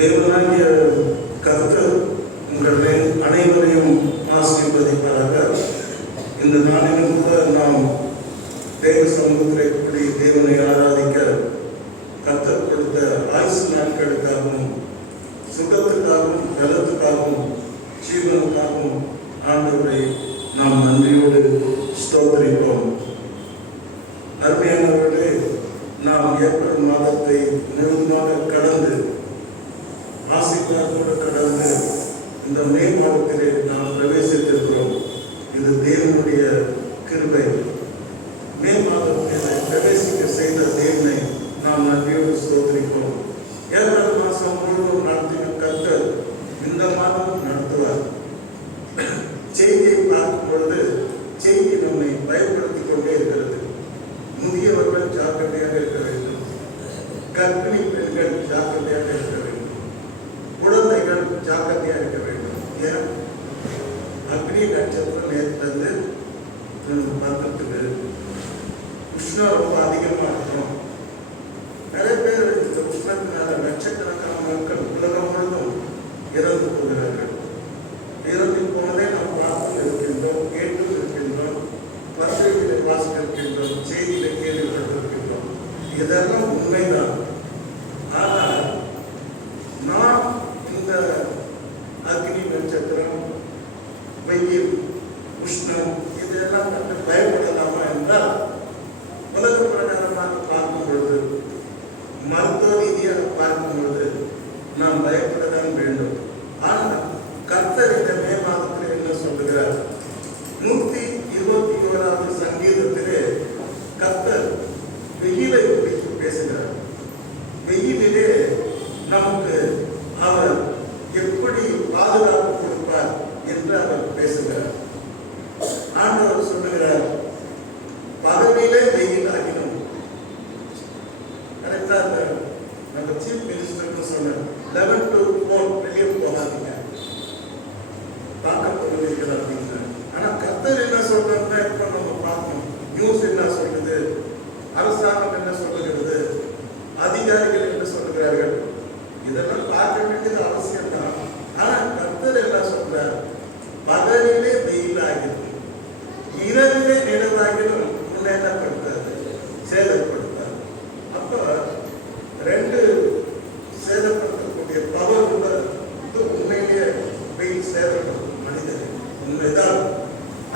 தேவனாகிய கர்த்தர் உங்கள் அனைவரையும் ஆசீர்வதிப்பாராக. இந்த நாளிலும் கூட நாம் தேவ சமூகத்தில் கூடி தேவனை ஆராதிக்க கர்த்தர் கொடுத்த ஆயுசு நாட்களுக்காகவும் சுகத்துக்காகவும் பலத்துக்காகவும் ஜீவனுக்காகவும் ஆண்டவரை நாம் நன்றியோடு ஸ்தோத்திரிப்போம். அருமையானவர்களே, நாம் ஏப்ரல் மாதத்தை நெருக்கமாக கடந்து ஆசீர்வாதத்தோடு கடந்து இந்த மே மாதத்திலே நாம் பிரவேசித்திருக்கிறோம். இது தேவனுடைய கிருபை. மே மாதத்திலே பிரவேசிக்க செய்த தேவனை நாம் நன்றியோடு ஸ்தோத்திரிப்போம். ஏப்ரல் மாதம் முழுவதும் நடத்தின கர்த்தர் இந்த மாதம் நடத்துவார். செய்தியை பார்க்கும் பொழுது செய்தி நம்மை பயன்படுத்திக் கொண்டே இருக்கிறது. முதியவர்கள் ஜாக்கிரதையாக இருக்க வேண்டும், கர்ப்பிணி பெண்கள் ஜாக்கிரதையாக இருக்க வேண்டும், குழந்தைகள் ஜாக்கிரதையாக இருக்க வேண்டும். ஏன் அக்னி நட்சத்திரம் நேரத்திலிருந்து வந்துட்டு உஷ்ணம் ரொம்ப அதிகமாக இருக்கும். நிறைய பேர் இந்த உஷ்ணத்தினால லட்சக்கணக்கான மக்கள் உலகம் முழுவதும் இறந்து போகிறார்கள். இறந்து போனதை நாம் பார்த்து இருக்கின்றோம், கேட்டும் இருக்கின்றோம், பத்திரிகைகளை வாசித்திருக்கின்றோம், செய்தியில கேள்விப்பட்டிருக்கின்றோம். இதெல்லாம் உண்மைதான். ஆனால் நாம் இந்த அக்னி நட்சத்திரம், வெயில், உஷ்ணம் இதெல்லாம் கண்டு பயப்படலாமா என்றால், உலக பிரகாரமாக பார்க்கும் பொழுது, மருத்துவ ரீதியாக பார்க்கும் பொழுது நாம் பயப்படத்தான் வேண்டும். ஆனால் கர்த்தர் இந்த மே மாதத்தில் என்ன சொல்லுகிறார்? 121வது சங்கீதத்திலே கர்த்தர் வெயிலை குறித்து பேசுகிறார். வெயிலிலே நமக்கு அவர் எப்படி பாதுகாப்பு கொடுப்பார் என்று அவர் பேசுகிறார். ஆண்டவர் சொல்லுகிறார், பகலிலே வெயில் ஆகிடும். கரெக்டா நம்ம சீஃப் மினிஸ்டருக்கு சொன்னார், 11 to 4 வெளியே போகாதீங்க, பார்க்க போகிறீர்கள் அப்படின்னு. ஆனா கர்த்தர் என்ன சொல்றாருன்னா, இப்ப நம்ம பார்க்கணும். நியூஸ் என்ன சொல்லுது, அரசாங்கம் என்ன சொல்லுகிறது, அதிகாரிகள் என்ன சொல்லுகிறார்கள், இதெல்லாம் பார்க்க வேண்டியது அவசியம் தான். ஆனா கர்த்தர் என்ன சொல்றார்? பகலிலே வெயில் ஆகிடும், இரவிலே நிழலாகிடும், முன்னேற்றப்படுத்தாது, சேதப்படுத்தாது. அப்ப ரெண்டு சேதப்படுத்தக்கூடிய பவர் உள்ள உண்மையிலேயே வெயில் சேதப்படுத்தும் மனிதனை, உண்மைதான்.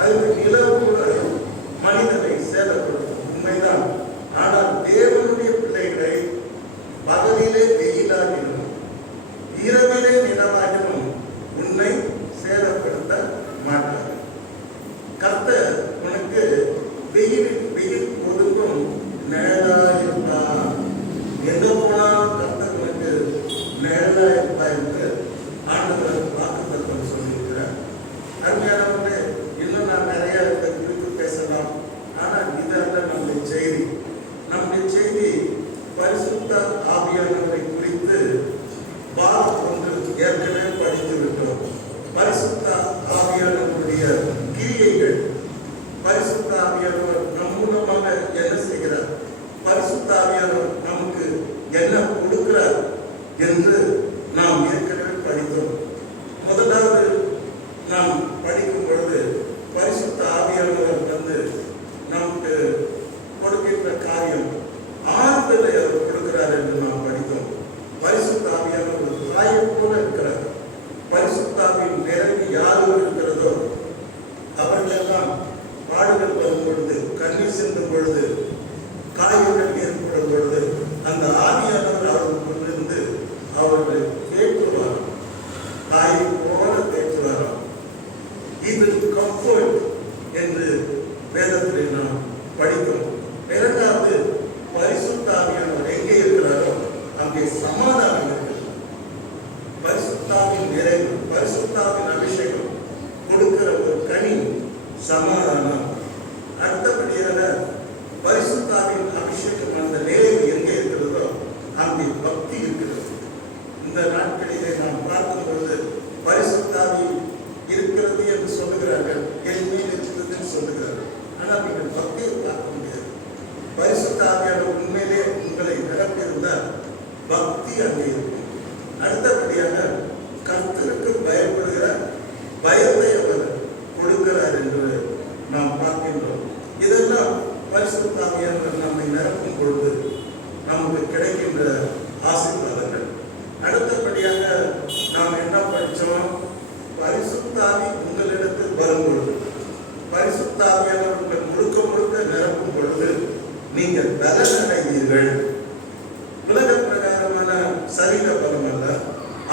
அதுக்கு நிலவு கூட மனிதனை சேதப்படுத்தும், உண்மைதான். ஆனால் தேவனுடைய பிள்ளைகளை பகலிலே வெயிலாகிடும், இரவிலே நிலவாகிடும், உன்னை சேதப்படுத்த மாட்டார். கர்த்தர் உனக்கு வெயில் ஒதுங்கும் நிழலாயிருப்பார். எங்க போனாலும் கர்த்தர் உனக்கு நிழலாயிருப்பார் என்று ஆண்டவர் வாக்குத்தத்தம் சொல்லியிருக்கிறார். அருமையானவர்களே, இன்னும் நான் நிறைய இதை குறித்து பேசலாம். ஆனால் இதல்ல நம்முடைய செய்தி. நம்முடைய செய்தி பரிசுத்த ஆவியானவரை குறித்து பாகம் 1 ஏற்கனவே படித்து விட்டோம். பரிசுத்த ஆவியானவருடைய கிரியைகள், பரிசுத்த ஆவியானவர் நம் மூலமாக என்ன செய்கிறார், பரிசுத்த ஆவியானவர் நமக்கு என்ன கொடுக்கிறார் என்று நாம் ஏற்கனவே படித்தோம். முதலாவது நாம் படிக்கும் பொழுது பரிசுத்த ஆவியானவர் வந்து நமக்கு கொடுக்கின்ற காரியம் ஆறுதலை அவர் கொடுக்கிறார் என்று நாம் படித்தோம். பரிசுத்த ஆவியானவர் ஒரு தாயை போல இருக்கிறார். பரிசுத்தாவின் நிறைவு யாரும் இருக்கிறதோ அவர்களெல்லாம் பாடுகள் வரும் பொழுது, கண்ணீர் சிந்தும் பொழுது, காயங்கள் ஏற்படும் பொழுது அந்த ஆவியானவர் அவர்களுக்கு அவர்களை தேற்றுவார், தாயை போல தேற்றுவாராம். இது கம்ஃபர்ட் என்று வேதத்தில் நாம் படித்தோம். இரண்டாவது, பரிசுத்த ஆவியானவர் எங்கே இருக்கிறாரோ அங்கே சமாதானம் இருக்கிறது. பரிசுத்தாவின் நிறைவு, பரிசுத்தாவின் அபிஷேகம் கொடுக்கிற ஒரு கனி சமாதானம். அடுத்தபடியாக பரிசுத்தாவின் அபிஷேகம் கிடைக்கின்ற ஆசீர்வாதங்கள். அடுத்தபடியாக நாம் என்ன படித்தோம்? பரிசுத்த ஆவி உங்களிடத்தில் வரும் பொழுது, பரிசுத்த ஆவியானவர் உங்கள் முழுக்க முழுக்க நிரப்பும் பொழுது நீங்கள் பலன் அடைவீர்கள். உலக பிரகாரமான சரீர பலம் அல்ல,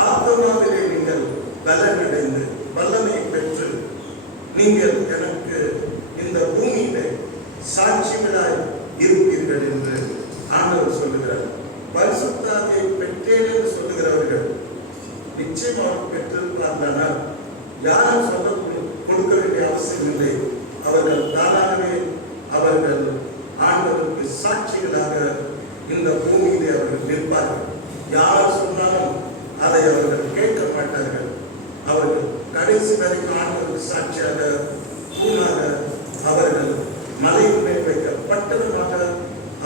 ஆத்மாவிலே நீங்கள் பலன் அடைந்து வல்லமையை பெற்று நீங்கள் எனக்கு இந்த பூமியிலே சாட்சிகளாய் இருப்பீர்கள் என்று ஆண்டவர் சொல்லுகிறார். பரிசுத்த ஆவியை பெற்றேன் என்று சொல்லுகிறவர்கள் நிச்சயம் அவர் பெற்றிருப்பார்கள். யாரும் சொல்ல கொடுக்க வேண்டிய அவசியம் இல்லை. அவர்கள் தானாகவே அவர்கள் ஆண்டவருக்கு சாட்சிகளாக இந்த பூமியிலே அவர்கள் நிற்பார்கள். யார் சொன்னாலும் அதை அவர்கள் கேட்க மாட்டார்கள். அவர்கள் கடைசி வரைக்கும் ஆண்டவருக்கு சாட்சியாக தூணாக அவர்கள் மலையின் மேல் வைக்கப்பட்டதுமாக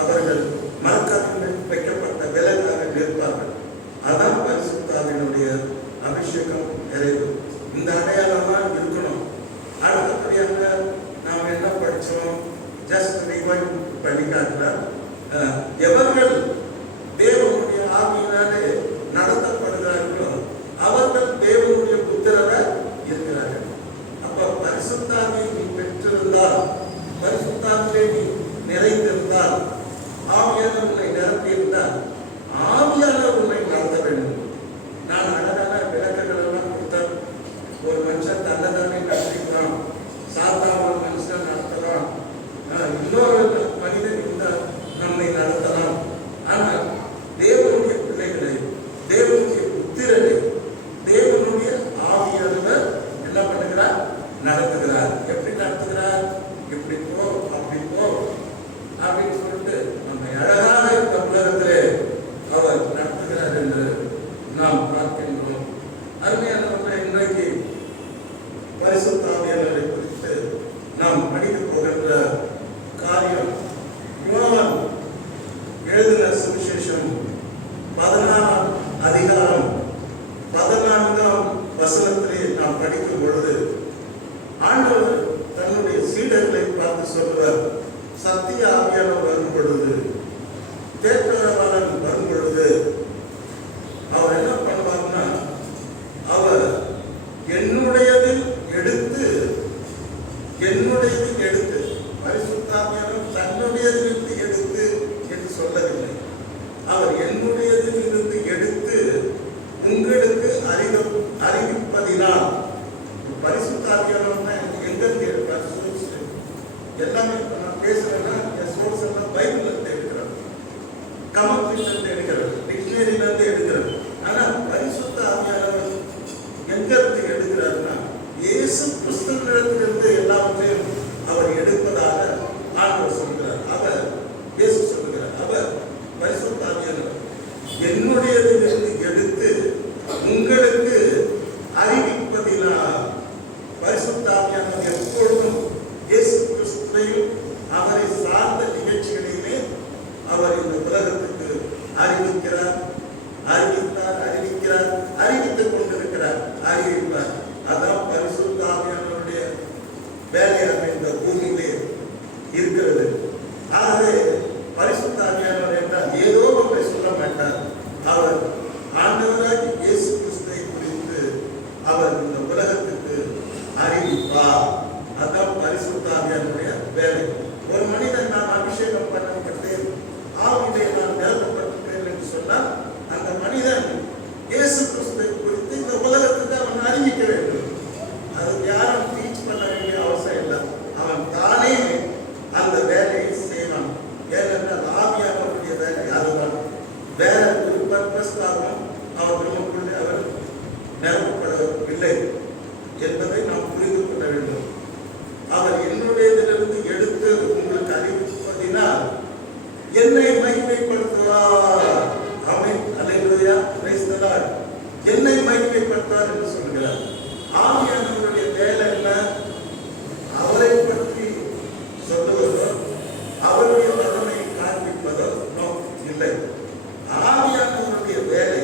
அவர்கள் மரக்காலின் மேல் வைக்கப்பட்ட விலகாக நிற்பார்கள். அதான் பரிசுத்த ஆவியினுடைய அபிஷேகம் நிறைவு. இந்த அடையாளமாக இருக்கணும். அடுத்தபடியாக நாம் என்ன படித்தோம்? ஜஸ்ட் ரிவைண்ட் பண்ணிக்காட்டினார். எவர்கள் தேவனுடைய ஆவியினாலே நடத்தப்படுகிறார்களோ அவர்கள் தேவனுடைய புத்திரராக இருக்கிறார்கள். அப்ப பரிசுத்த ஆவியை நீ பெற்றிருந்தால், பரிசுத்த ஆவியிலே நீ நிறைந்திருந்தால், ஆவியானவர் உன்னை நிரப்பியிருந்தால், ஆவியானவர் உன்னை நடத்த வேண்டும். நான் அழகான விளக்கங்கள் எல்லாம் கொடுத்தேன். ஒரு மனுஷன் தன்னைத்தானே நடத்திக்கிறான், சாத்தான ஒரு மனுஷன் நடத்தலாம், இன்னொரு மனிதன் இருந்தால் நம்மை நடத்தலாம். ஆனால் தேவனுடைய பிள்ளைகளை, தேவனுடைய புத்திரனை, தேவனுடைய ஆவியானவர் என்ன பண்ணுகிறார்? நடத்துகிறார். எப்படி நடத்துகிறார்? இப்படி போ, அப்படி போ அப்படின்னு சொல்லிட்டு நம்மை அழகாக இந்த உலகத்திலே அவர் நடத்துகிறார் என்று நாம் பார்க்கின்றோம். அருமையானவர்களே, இன்றைக்கு பரிசுத்த ஆவியானவரை குறித்து நாம் படிக்க போகின்ற காரியம் யோவான் எழுதின சுவிசேஷம் 16ஆம் அதிகாரம் 14ஆம் வசனத்திலே நாம் படிக்கும் பொழுது ஆண்டவர் தன்னுடைய சீடர்களை பார்த்து சொல்லுவார், சத்திய ஆவியானவர் வரும் பொழுது, தேற்றரவாளன் வரும் பொழுது அவர் என்ன பண்ணுவார்னா, அவர் என்னுடையதில் எடுத்து பரிசுத்த ஆவியானவர் தன்னுடையதிலிருந்து எடுத்து என்று சொல்லவில்லை. அவர் என்னுடையதிலிருந்து எடுத்து உங்களுக்கு அறிவிப்பதினால், பரிசுத்த ஆவியானவர் எங்கிருந்து எடுப்பார்? எல்லாமே நான் பேசுறேன்னா என் சோர்ஸ் எல்லாம் பைபிள்ல இருந்து எடுக்கிறது, கமர்ஷியல்ல இருந்து எடுக்கிறது, டிக்ஷனரியில இருந்து எடுக்கிறது. ஆனா பரிசுத்த ஆவியானவர் எங்கிருந்து எடுக்கிறாருன்னா, இயேசு கிறிஸ்துவிடத்திலிருந்து எல்லாவற்றையும் அவர் எடுப்பதாக ஆண்டவர் சொல்கிறார். அவர் இயேசு சொல்லுகிறார், அவர் பரிசுத்த ஆவியானவர் என்னுடையதிலிருந்து எடுத்து உங்களுக்கு அறிவிப்பதினால். பரிசுத்த ஆவியானவர் எப்பொழுதும் இயேசு கிறிஸ்துவையும் அவரை சார்ந்த நிகழ்ச்சிகளிலே அவர் இந்த உலகத்துக்கு அறிவிக்கிறார், அறிவித்துக் கொண்டிருக்கிறார், அறிவிப்பார். அதான் பரிசுத்த ஆவியானவருடைய வேலையாக இந்த பூமியிலே இருக்கிறது. ஆகவே பரிசுத்த ஆவியானவர் என்றால் ஏதோ ஒன்றை சொல்ல மாட்டார். அவர் ஆண்டவராகி இயேசு கிறிஸ்துவை குறித்து அவர் இந்த உலகத்துக்கு அறிவிப்பார். அதான் பரிசுத்த ஆவியானவருடைய வேலை. ஒரு மனிதன் நான் அபிஷேகம் பண்ணப்பட்டேன், ஆவியிலே நான் நிரப்பப்பட்டேன் என்று சொன்னால் அந்த மனிதன் இயேசு கிறிஸ்துவை குறித்து இந்த உலகத்துக்கு அவன் அறிவிக்க வேண்டும். அதுக்கு யாரும் டீச் பண்ண வேண்டிய அவசியம் இல்லை. அவன் தானே அந்த வேலையை செய்வான். ஏனென்றால் ஆவியானவருடைய வேலை அதுதான். வேற ஒரு பர்பஸ்க்காகவும் அவர்களுக்குள்ளே அவர் நிரப்பப்படவில்லை என்பதை நாம் புரிந்து கொள்ள வேண்டும். அவர் என்னுடையதிலிருந்து எடுத்து உங்களுக்கு அறிவிப்பதினால் என்னை மகிமைப்படுத்துவார். ஆமென், அல்லேலூயா, பிரைஸ் தி லார்ட். என்னை மகிமைப்படுத்துவார் என்று சொல்கிறார். ஆவியானவருடைய வேலை என்ன? அவரை பற்றி சொல்லுவதோ அவருடைய வல்லமையை காண்பிப்பதோ இல்லை. ஆவியானவருடைய வேலை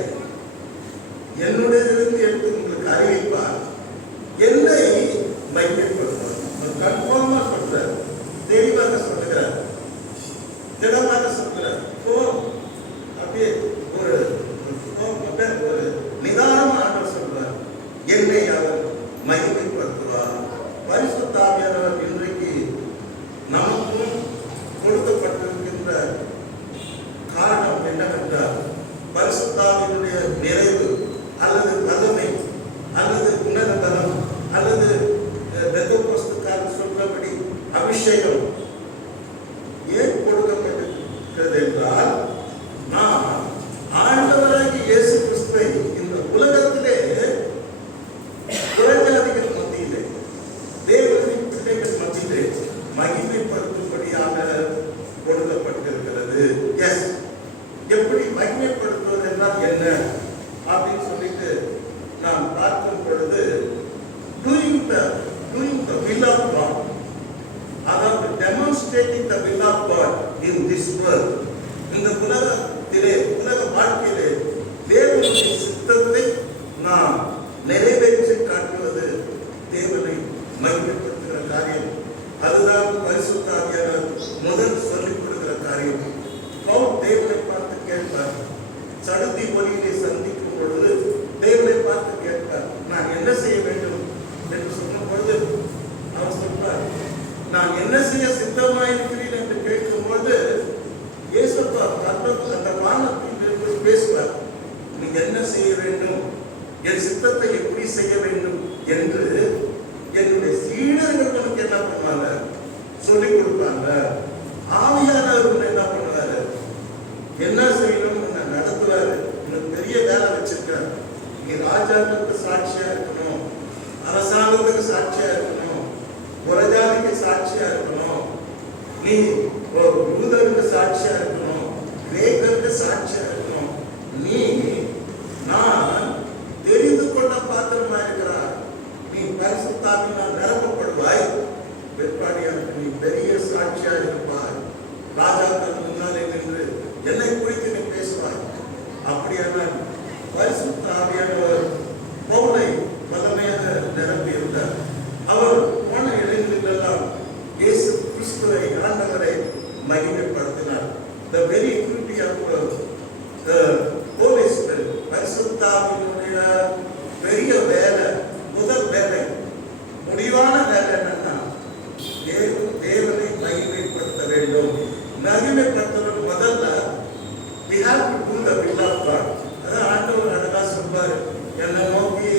என்னுடையதிலிருந்து எடுத்து உங்களுக்கு அறிவிப்பார், என்னை மகிமைப்படுத்துவார். கன்ஃபார்மா சொல்றார், தெளிவாக சொல்லுகிறார், திடமாக சொல்கிறார். என்றால், நான் ஆண்டவராகிய இயேசு கிறிஸ்துவை இந்த உலகத்திலே புறஜாதிகள் மத்தியிலே, தேவனின் பிள்ளைகள் மத்தியிலே மகிமைப்படுத்தும்படியாக கொடுக்கப்பட்டிருக்கிறது. எஸ், எப்படி மகிமைப்படுத்துவது என்றால் என்ன அப்படின்னு சொல்லிட்டு நாம் பார்க்கும் பொழுது, doing the will of God, அதாவது demonstrating the will of God in this world. இந்த உலகத்திலே, உலக வாழ்க்கையிலே தேவனுடைய சித்தத்தை நாம் நிறைவேற்றி காட்டுவது தேவனை மகிமைப்படுத்துகிற காரியம். அதுதான் பரிசுத்த ஆவியானவர் முதல் சொல்லிக் கொடுக்கிற காரியம். பவுல் தேவனை பார்த்து கேட்பார். சடுதி ஒலியிலே சந்திக்கும் பொழுது தேவனை பார்த்து கேட்பார், நான் என்ன செய்ய வேண்டும் என்று சொன்ன பொழுது அவர் சொல்வார், நான் என்ன செய்ய சித்தமாயிருக்கிறேன் என்று கேட்கும்போது இயேசுப்பா அந்த வானத்தில் பேசுவார், நீங்க என்ன செய்ய வேண்டும், என் சித்தத்தை எப்படி செய்ய வேண்டும் என்று என்னுடைய சீடர்கள் நமக்கு என்ன பண்ணுவாங்க, சொல்லிக் கொடுப்பாங்க. ஆவியானவர் என்ன பண்ணுவாரு, என்ன செய்யணும் நடத்துவாரு. உனக்கு பெரிய வேலை வச்சிருக்காரு, நீ ராஜாவுக்கு சாட்சியா இருக்கணும், அரசாங்கத்துக்கு சாட்சியா இருக்கணும், புறஜாதிக்கு சாட்சியா இருக்கணும், நீ யூதருக்கு சாட்சியா இருக்கணும், கிரேக்கருக்கு சாட்சியா இருக்கணும். நீ நான் தெரிந்து கொண்ட பாத்திரமா இருக்கிறார், நீ பரிசுத்தாவினால் நிரப்பப்படுவாய், வெற்பாடியாக நீ பெரிய சாட்சியா இருப்பாய், ராஜாக்கள் முன்னாலே நின்று என்னை குறித்து நீ பேசுவாய். அப்படியான பரிசுத்த ஆவியானவர் பவுலை வல்லமையாக நிரப்பியிருந்தார். அவர் போன இடங்களெல்லாம் இயேசு கிறிஸ்துவை, ஆண்டவரை மகிமைப்படுத்தினார். The very beauty of the Holy Spirit, பரிசுத்த ஆவியினுடைய பெரிய வேலை, முதல் வேலை, முடிவான வேலை என்னன்னா தேவனை மகிமைப்படுத்த வேண்டும். மகிமைப்படுத்தணும் முதல்ல we have to do the will of God. அதான் ஆண்டவர் அழகா சொல்வாரு, என்னை நோக்கி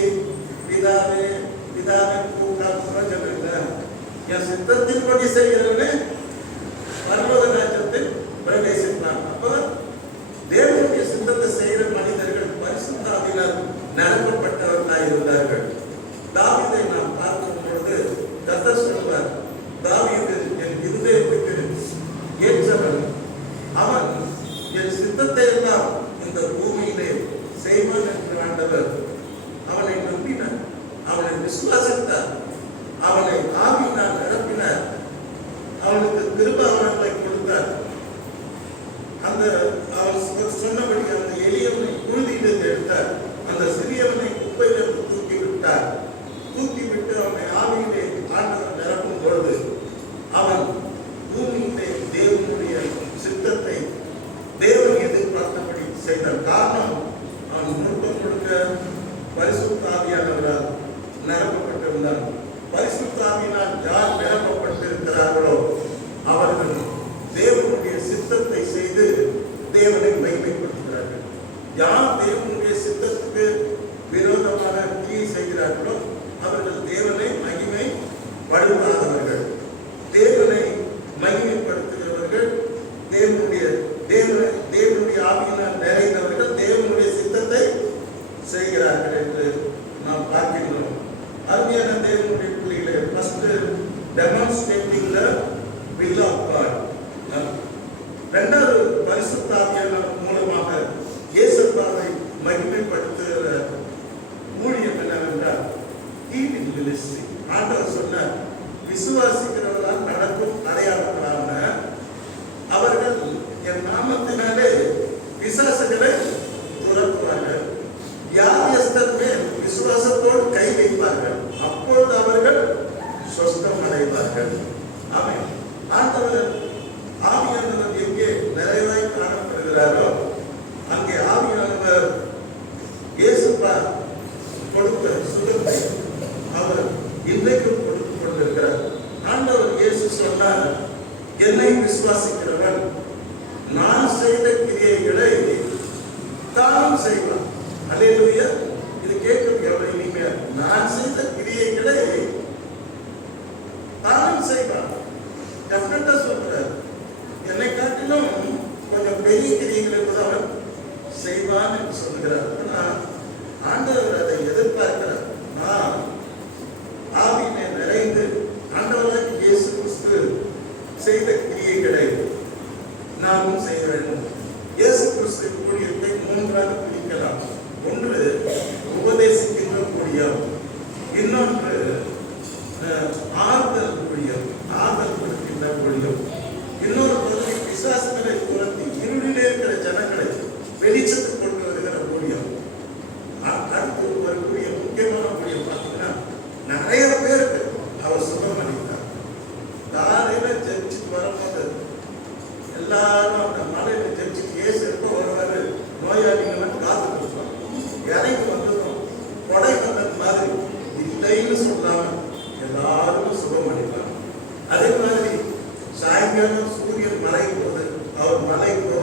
பிதாவே பிதாவே கூப்பிடாம என் சித்தத்தின்படி செய்கிறவனே பரலோக ராஜ்யத்தில் பிரவேசிக்கலாம். அப்ப தேவனுடைய சித்தத்தை செய்கிற மனிதர்கள் பரிசுத்த ஆவியினால் நிரப்பப்பட்டவர்களாக இருந்தார்கள். தாவீதை நாம் பார்க்கும் பொழுது கர்த்தர் சொல்வார், தாவீது என் இருதயத்துக்கு ஏற்றவன், அவன் என் சித்தத்தை எல்லாம் இந்த பூமியிலே செய்வான் என்று ஆண்டவர் அவனை நம்பினார், அவனை விசுவாசித்தார், அவனை ஆவியினால் நிரப்பினார், அவனுக்கு கிருபாவரங்களை கொடுத்தார். அந்த அவன் சொன்னபடி அந்த எளியவனை புழுதியிலிருந்து எடுத்தார், அந்த சிறியவனை குப்பையிலிருந்து தூக்கி விட்டார். தூக்கி விட்டு அவனை ஆவியிலே ஆண்டவர் நிரப்பும் பொழுது அவன் பூமியிலே தேவனுடைய சித்தத்தை தேவன் எதிர்பார்த்தபடி செய்தார். காரணம், அவன் முழுக்க முழுக்க பரிசுத்த ஆவியானவரால் நிரப்பப்பட்டிருந்தார். பரிசுத்த ஆவியினால் யார் நிரப்பப்பட்டிருக்கிறார்களோ அவர்கள் தேவனுடைய சித்தத்தை செய்து தேவனை மகிமைப்படுத்துகிறார்கள். யார் தேவனுடைய சித்தத்துக்கு விரோதமான கிரியை செய்கிறார்களோ அவர்கள் தேவனை மகிமைப்படுத்தாதவர்கள். தேவனை மகிமைப்படுத்துகிறவர்கள் தேவனுடைய ஆவியினால் நிறைந்தவர்கள் தேவனுடைய சித்தத்தை செய்கிறார்கள் என்று நாம் பார்க்கின்றோம். அருமையான தேவனுடைய பிள்ளைகளை, first demonstrating the will of God. இரண்டாவது பரிசுத்த ஆவியானவர் மூலமாக இயேசுவை மகிமைப்படுத்துகிற ஊழியம் என்னவென்றால் healing ministry. ஆண்டவர் சொன்னார், விசுவாசிக்கிறவர்களால் நடக்கும் அடையாளங்களான அவர்கள் என் நாமத்தினாலே பிசாசுகளை துரத்துவார்கள், வியாதியஸ்தர் மேல் விசுவாசத்தோடு கை வைப்பார்கள், அப்பொழுது அவர்கள் சொஸ்தம் அடைவார்கள். ஆமென். ஆண்டவர் ஆவியானவர் எங்கே நிறைவாய் காணப்படுகிறாரோ அங்கே ஆவியானவர் இயேசுப்பா கொடுத்த சுகத்தை அவர் இன்றைக்கும் கொடுத்து கொண்டிருக்கிறார். ஆண்டவர் இயேசு சொன்னார், என்னை விசுவாசிக்கிறவன் நான் செய்த கிரியைகளை தானும் செய்வான். அல்லேலூயா. இது கேட்கும் எவ்வளவு இனிமையா. நான் செய்த கிரியைகளை தானும் செய்வான். டெஃபினட்டா சொல்றார். என்னை காட்டிலும் கொஞ்சம் செய்கிறார். ஆனால் ஆண்டவர் அதை எதிர்பார்க்கிறார். நான் ஆவியிலே நிறைந்து ஆண்டவராகிய இயேசு கிறிஸ்து செய்த கிரியைகளை நாமும் செய்ய வேண்டும். இயேசு கிறிஸ்து ஊழியத்தை மூன்றாக பிரிக்கலாம். ஒன்று உபதேசிக்கின்ற ஊழியம், இன்னொன்று ஆறுதல் ஊழியம், ஆறுதல் கொடுக்கின்ற ஊழியம், இன்னொரு பகுதி பிசாசுகளை துரத்தி இருளிலே இருக்கிற ஜனங்களை வெளிச்சத்துக்கு கொண்டு வருகிற ஊழியம். அடுத்து ஒரு ஊழியம், முக்கியமான ஊழியம் பார்த்தீங்கன்னா, நிறைய பேருக்கு அவர் சுகம் அளித்தார். காலையில ஜெபிச்சுட்டு வரும்போது எல்லாரும் அந்த மலையில ஜெபிச்சுட்டு இயேசு எப்போ வருவாரு, நோயாளிகள்லாம் காத்து கொடுப்பாங்க. இறங்கி வந்ததும் கொடை வந்தது மாதிரி இல்லைன்னு சொல்லாம எல்லாருக்கும் சுகம் அளித்தாங்க. அதே மாதிரி சாயங்காலம் சூரியன் மறையும் போது அவர் மலைக்கோ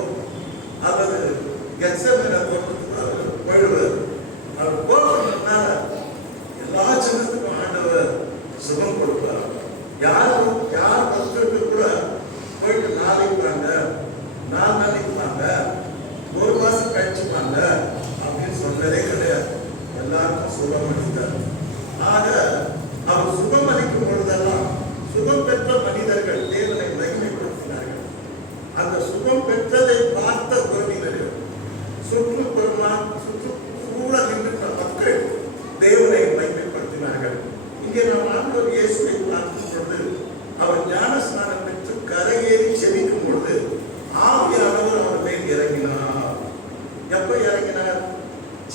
அல்லது கெத்செமனே தோட்டத்துக்கு அவர் போயிடுவார். அவர் போகிறதுனால எல்லா ஜனத்துக்கும் ஆண்டவர் சுகம் கொடுப்பார். யார் பக்தர்கள் கூட போயிட்டு நாளைக்கு வாங்க, 4 நாளைக்கு வாங்க, 1 மாசம் கழிச்சு வாங்க அப்படின்னு சொன்னதே கிடையாது. எல்லாருக்கும் சுகம் அளித்தார். ஆக அவர் சுகம் அளிக்கும் பொழுதெல்லாம் சுகம் பெற்ற மனிதர்கள் தேவனை மகிமைப்படுத்தினார்கள். அந்த சுகம் பெற்றதை பார்த்த உறவினர்கள், சூழ நின்ற மக்கள் தேவனை மகிமைப்படுத்தினார்கள். இங்கே நாம் ஆண்டவர் இயேசுவை பார்க்கும் பொழுது அவர் ஞானஸ்நானம் பெற்று கரையேறி செபிக்கும் பொழுது ஆவியானவர் அவர் மேல் இறங்கினார். எப்ப இறங்கினார்?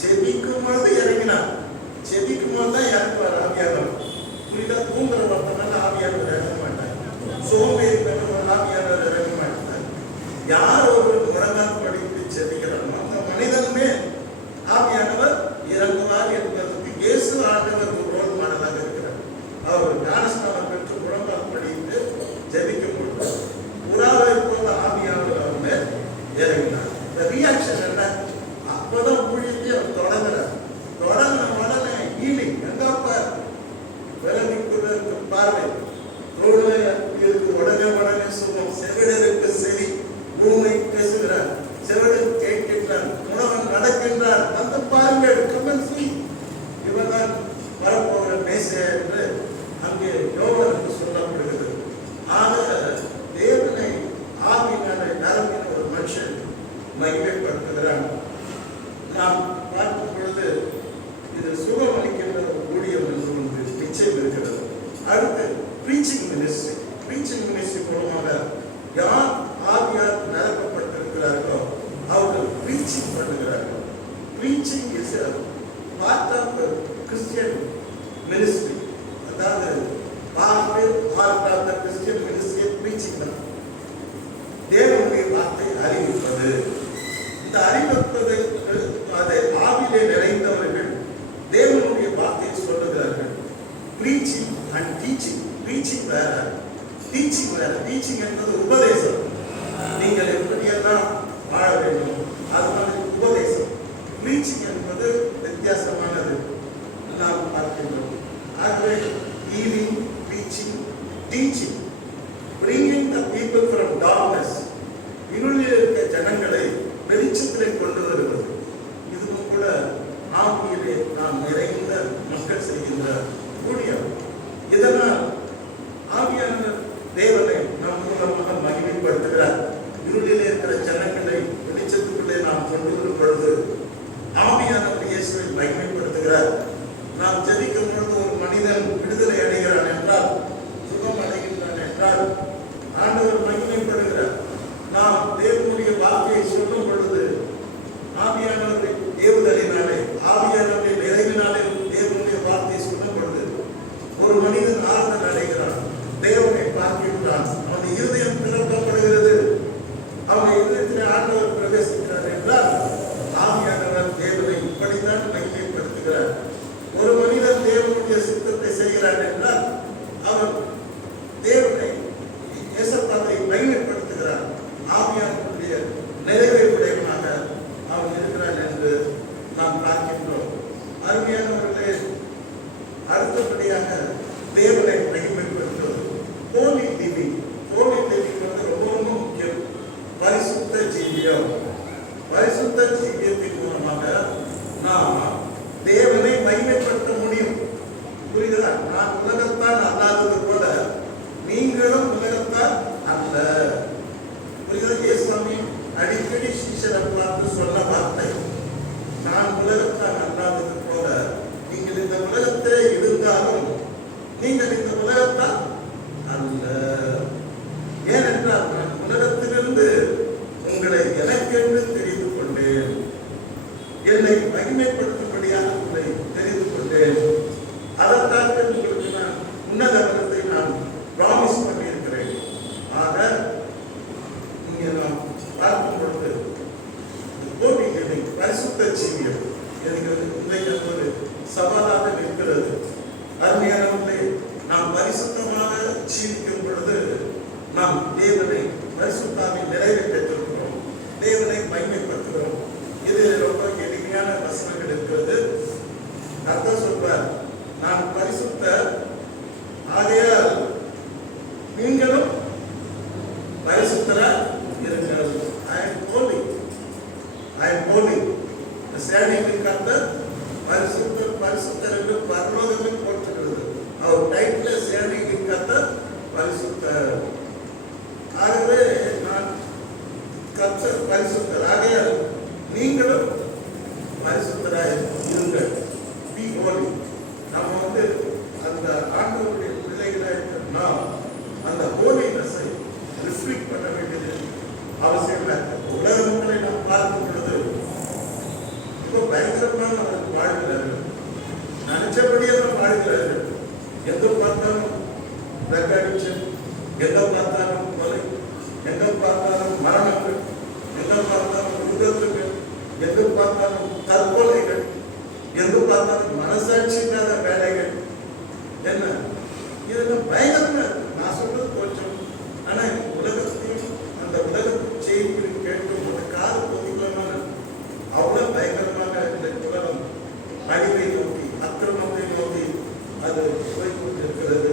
செபிக்கும் பொழுது இறங்கினார். செபிக்கும் போது தான் இறங்குவார் ஆவியானவர். புரியுதா? தூங்குற ஒருத்தனால ஆவியானவர் இறங்க மாட்டார். சோம்பேறி பெற்றவர் ஆவியானவர் இறங்க மாட்டார். யார் ஒரு முழங்கால் படித்து செபிக்கிறானோ அந்த மனிதனுமே ஆவியானவர் இறங்குவார் என்பதற்கு இயேசு ஆண்டவர் விரோதமானதாக இருக்கிறார். அவர் ஞானஸ்நானம் பெற்று முழங்கால் படித்து ஜெபிக்கும் பொழுது புறாவை போல ஆவியானவர் அவர் மேல் இறங்கினார். இந்த ரியாக்ஷன் என்ன? அப்பதான் ஊழியத்தை அவர் தொடங்குறார். தொடங்கின உடனே ஹீலிங், எங்கப்பா விலங்குக்கு பார்வை, உடனே சுகம், செவிடருக்கு செவி, பூமை பேசுகிறார், செவிடன் கேட்கின்றார், உணவன் நடக்கின்றார், வந்து பாருங்கள், கமன் சி, இவர்தான் வரப்போகிற மேசியா என்று அங்கே யோவானுக்கு சொல்லப்படுகிறது. ஆக தேவனை ஆவியினாலே நிரம்பின ஒரு மனுஷன் மகிமைப்படுத்துகிறான். நாம் பார்க்கும் பொழுது இது சுகம் அளிக்கின்ற ஒரு ஊழியம் என்று ஒன்று நிச்சயம் இருக்கிறது. அடுத்து பிரீச்சிங் மினிஸ்ட்ரி. பிரீச்சிங் மினிஸ்ட்ரி மூலமாக யார் ஆவியால் நிரப்பப்பட்டிருக்கிறார்களோ அவர்கள் பிரீச்சிங் பண்ணுகிறார்கள். Breaching is a part of the Christian ministry. அதாவது part of the Christian ministry breaching தான். தேவனுடைய வார்த்தை அறிவிப்பது. இந்த அறிவிப்பதை அதை ஆவிலே நிறைந்தவர்கள் தேவனுடைய வார்த்தையை சொல்லுகிறார்கள். Breaching and teaching. பிரீச்சிங் வேற, டீச்சிங் வேற. டீச்சிங் என்பது உபதேசம். நீங்கள் எப்படியெல்லாம் வாழ வேண்டும் அது மாதிரி உபதேசம். பிரீச்சிங் என்பது வித்தியாசமானது நாம் பார்க்கின்றோம். ஆகவே healing, breaching, teaching, bringing the people from darkness, இருளில் இருக்க ஜனங்களை வெளிச்சத்திலே கொண்டு வருவது. இதுவும் கூட ஆவியிலே நாம் நிறைந்த மக்கள் செய்கின்ற ஊழியம். இதனால் ஆவியானவர் தேவனை நம் மூலமாக மகிமைப்படுத்துகிறார். இருளிலே இருக்கிற ஜனங்களை வெளிச்சத்துக்குள்ளே நாம் கொண்டு வரும் பொழுது ஆவியானவர் இயேசுவை மகிமைப்படுத்துகிறார். நாம் ஜெபிக்கும் பொழுது ஒரு மனிதன் விடுதலை அடைகிறான் என்றால், சுகம் அடைகின்றான் என்றால் ஆண்டவர் மகிமைப்படுகிறார். நாம் தேவனுடைய வார்த்தையை சொல்லும் பொழுது ஆவியானவரை ஏவுதலினாலே, ஆவியானவரை நிறைவினாலே தேவனுடைய வார்த்தையை சொல்லும் பொழுது ஒரு மனிதன் ஆறுதல் அடைகிறான், தேவனை பார்க்கின்றான், அவன் இருதயம் திறக்கப்படுகிறது, அவன் இருதயத்தில் ஆண்டவர் பிரவேசிக்கிறார் என்றால் ஆவியானவர் தேவனை இப்படித்தான் மகிமைப்படுத்துகிறார். ஒரு மனிதன் தேவனுடைய சித்தத்தை செய்கிறார் என்றால் அவர் தேவனை இயேசுவை மகிமைப்படுத்துகிறார். ஆவியானவருடைய நிறைவை உடையவனாக அவன் இருக்கிறான் என்று நாம் பார்க்கின்றோம். அருமையானவர்களே, அடுத்தபடியாக தேவனை மகிமைப்படுத்துவது ஹோலி லிவிங். ஹோலி லிவிங் வந்து ரொம்ப ரொம்ப முக்கியம். பரிசுத்த ஜீவியம். பரிசுத்த ஜீவியத்தின் மூலமாக டீச்சரை பார்த்து சொன்ன வார்த்தை, நான் உலகத்தான் அல்லாதது போல நீங்கள் இந்த உலகத்திலே இருந்தாலும் நீங்கள் இந்த உலகத்தான் அல்ல. ஏனென்றால் நான் உலகத்திலிருந்து உங்களை எனக்கென்று தெரிந்து கொண்டேன், என்னை மகிமைப்படுத்தும்படியாக உங்களை தெரிந்து கொண்டேன். அதற்காக உங்களுக்கு நான் உன்னத வரத்தை நான் ப்ராமிஸ் பண்ணியிருக்கிறேன். ஆக இங்கே நாம் பார்க்கும் பொழுது பரிசுத்த ஜீவியம் என்கிறது இன்றைக்கு ஒரு சவாலாக இருக்கிறது. அருமையானவர்களே, நாம் பரிசுத்தமாக ஜீவிக்கும் பொழுது நாம் தேவனை பரிசுத்தாவின் நிறைவை பெற்றிருக்கிறோம், தேவனை மகிமைப்படுத்துகிறோம். இதில் ரொம்ப எளிமையான வசனங்கள் இருக்கிறது. அர்த்தம் சொல்வார், நான் பரிசுத்த ஆகையால் நீங்களும் பரிசுத்தராய் இருங்கள். I am holy. I am holy. The standing in கர்த்தர் பரிசுத்தர் பரிசுத்தர் என்று பரலோகத்தில் போட்டுகிறது. அவர் டைட்டில் standing in கர்த்தர் பரிசுத்தர். ஆகவே நான் கர்த்தர் பரிசுத்தர் ஆகையால் நீங்களும் பரிசுத்தராய் இருங்கள். Be holy. நம்ம அந்த ஆண்டவருடைய பிள்ளைகளாக இருக்கிறோம்னா அந்த ஹோலினஸை ரிஃப்ளெக்ட் பண்ண வேண்டியது அவசியம் இல்லை. உலக மக்களை நாம் பார்க்கும் பொழுது இப்போ பயங்கரமான அவர்கள் வாழ்கிறார்கள், நினைச்சபடியாக வாழ்கிறார்கள். எங்க பார்த்தாலும் ட்ரக் அடிக்ஷன், எங்க பார்த்தாலும் கொலை, எங்க பார்த்தாலும் மரணங்கள், எங்க பார்த்தாலும் விபத்துகள், எங்க பார்த்தாலும் தற்கொலைகள், எங்க பார்த்தாலும் மனசாட்சி இல்லாத வேலைகள். என்ன இதெல்லாம் பயங்கரமா நான் சொல்றது கொஞ்சம், ஆனா உலகத்தையும் அந்த உலகத்தின் செய்தியும் கேட்கும் போது காது பொதுவான அவ்வளவு பயங்கரமாக இந்த உலகம் அழிவை நோக்கி அக்கிரமத்தை நோக்கி அது போய்கொண்டிருக்கிறது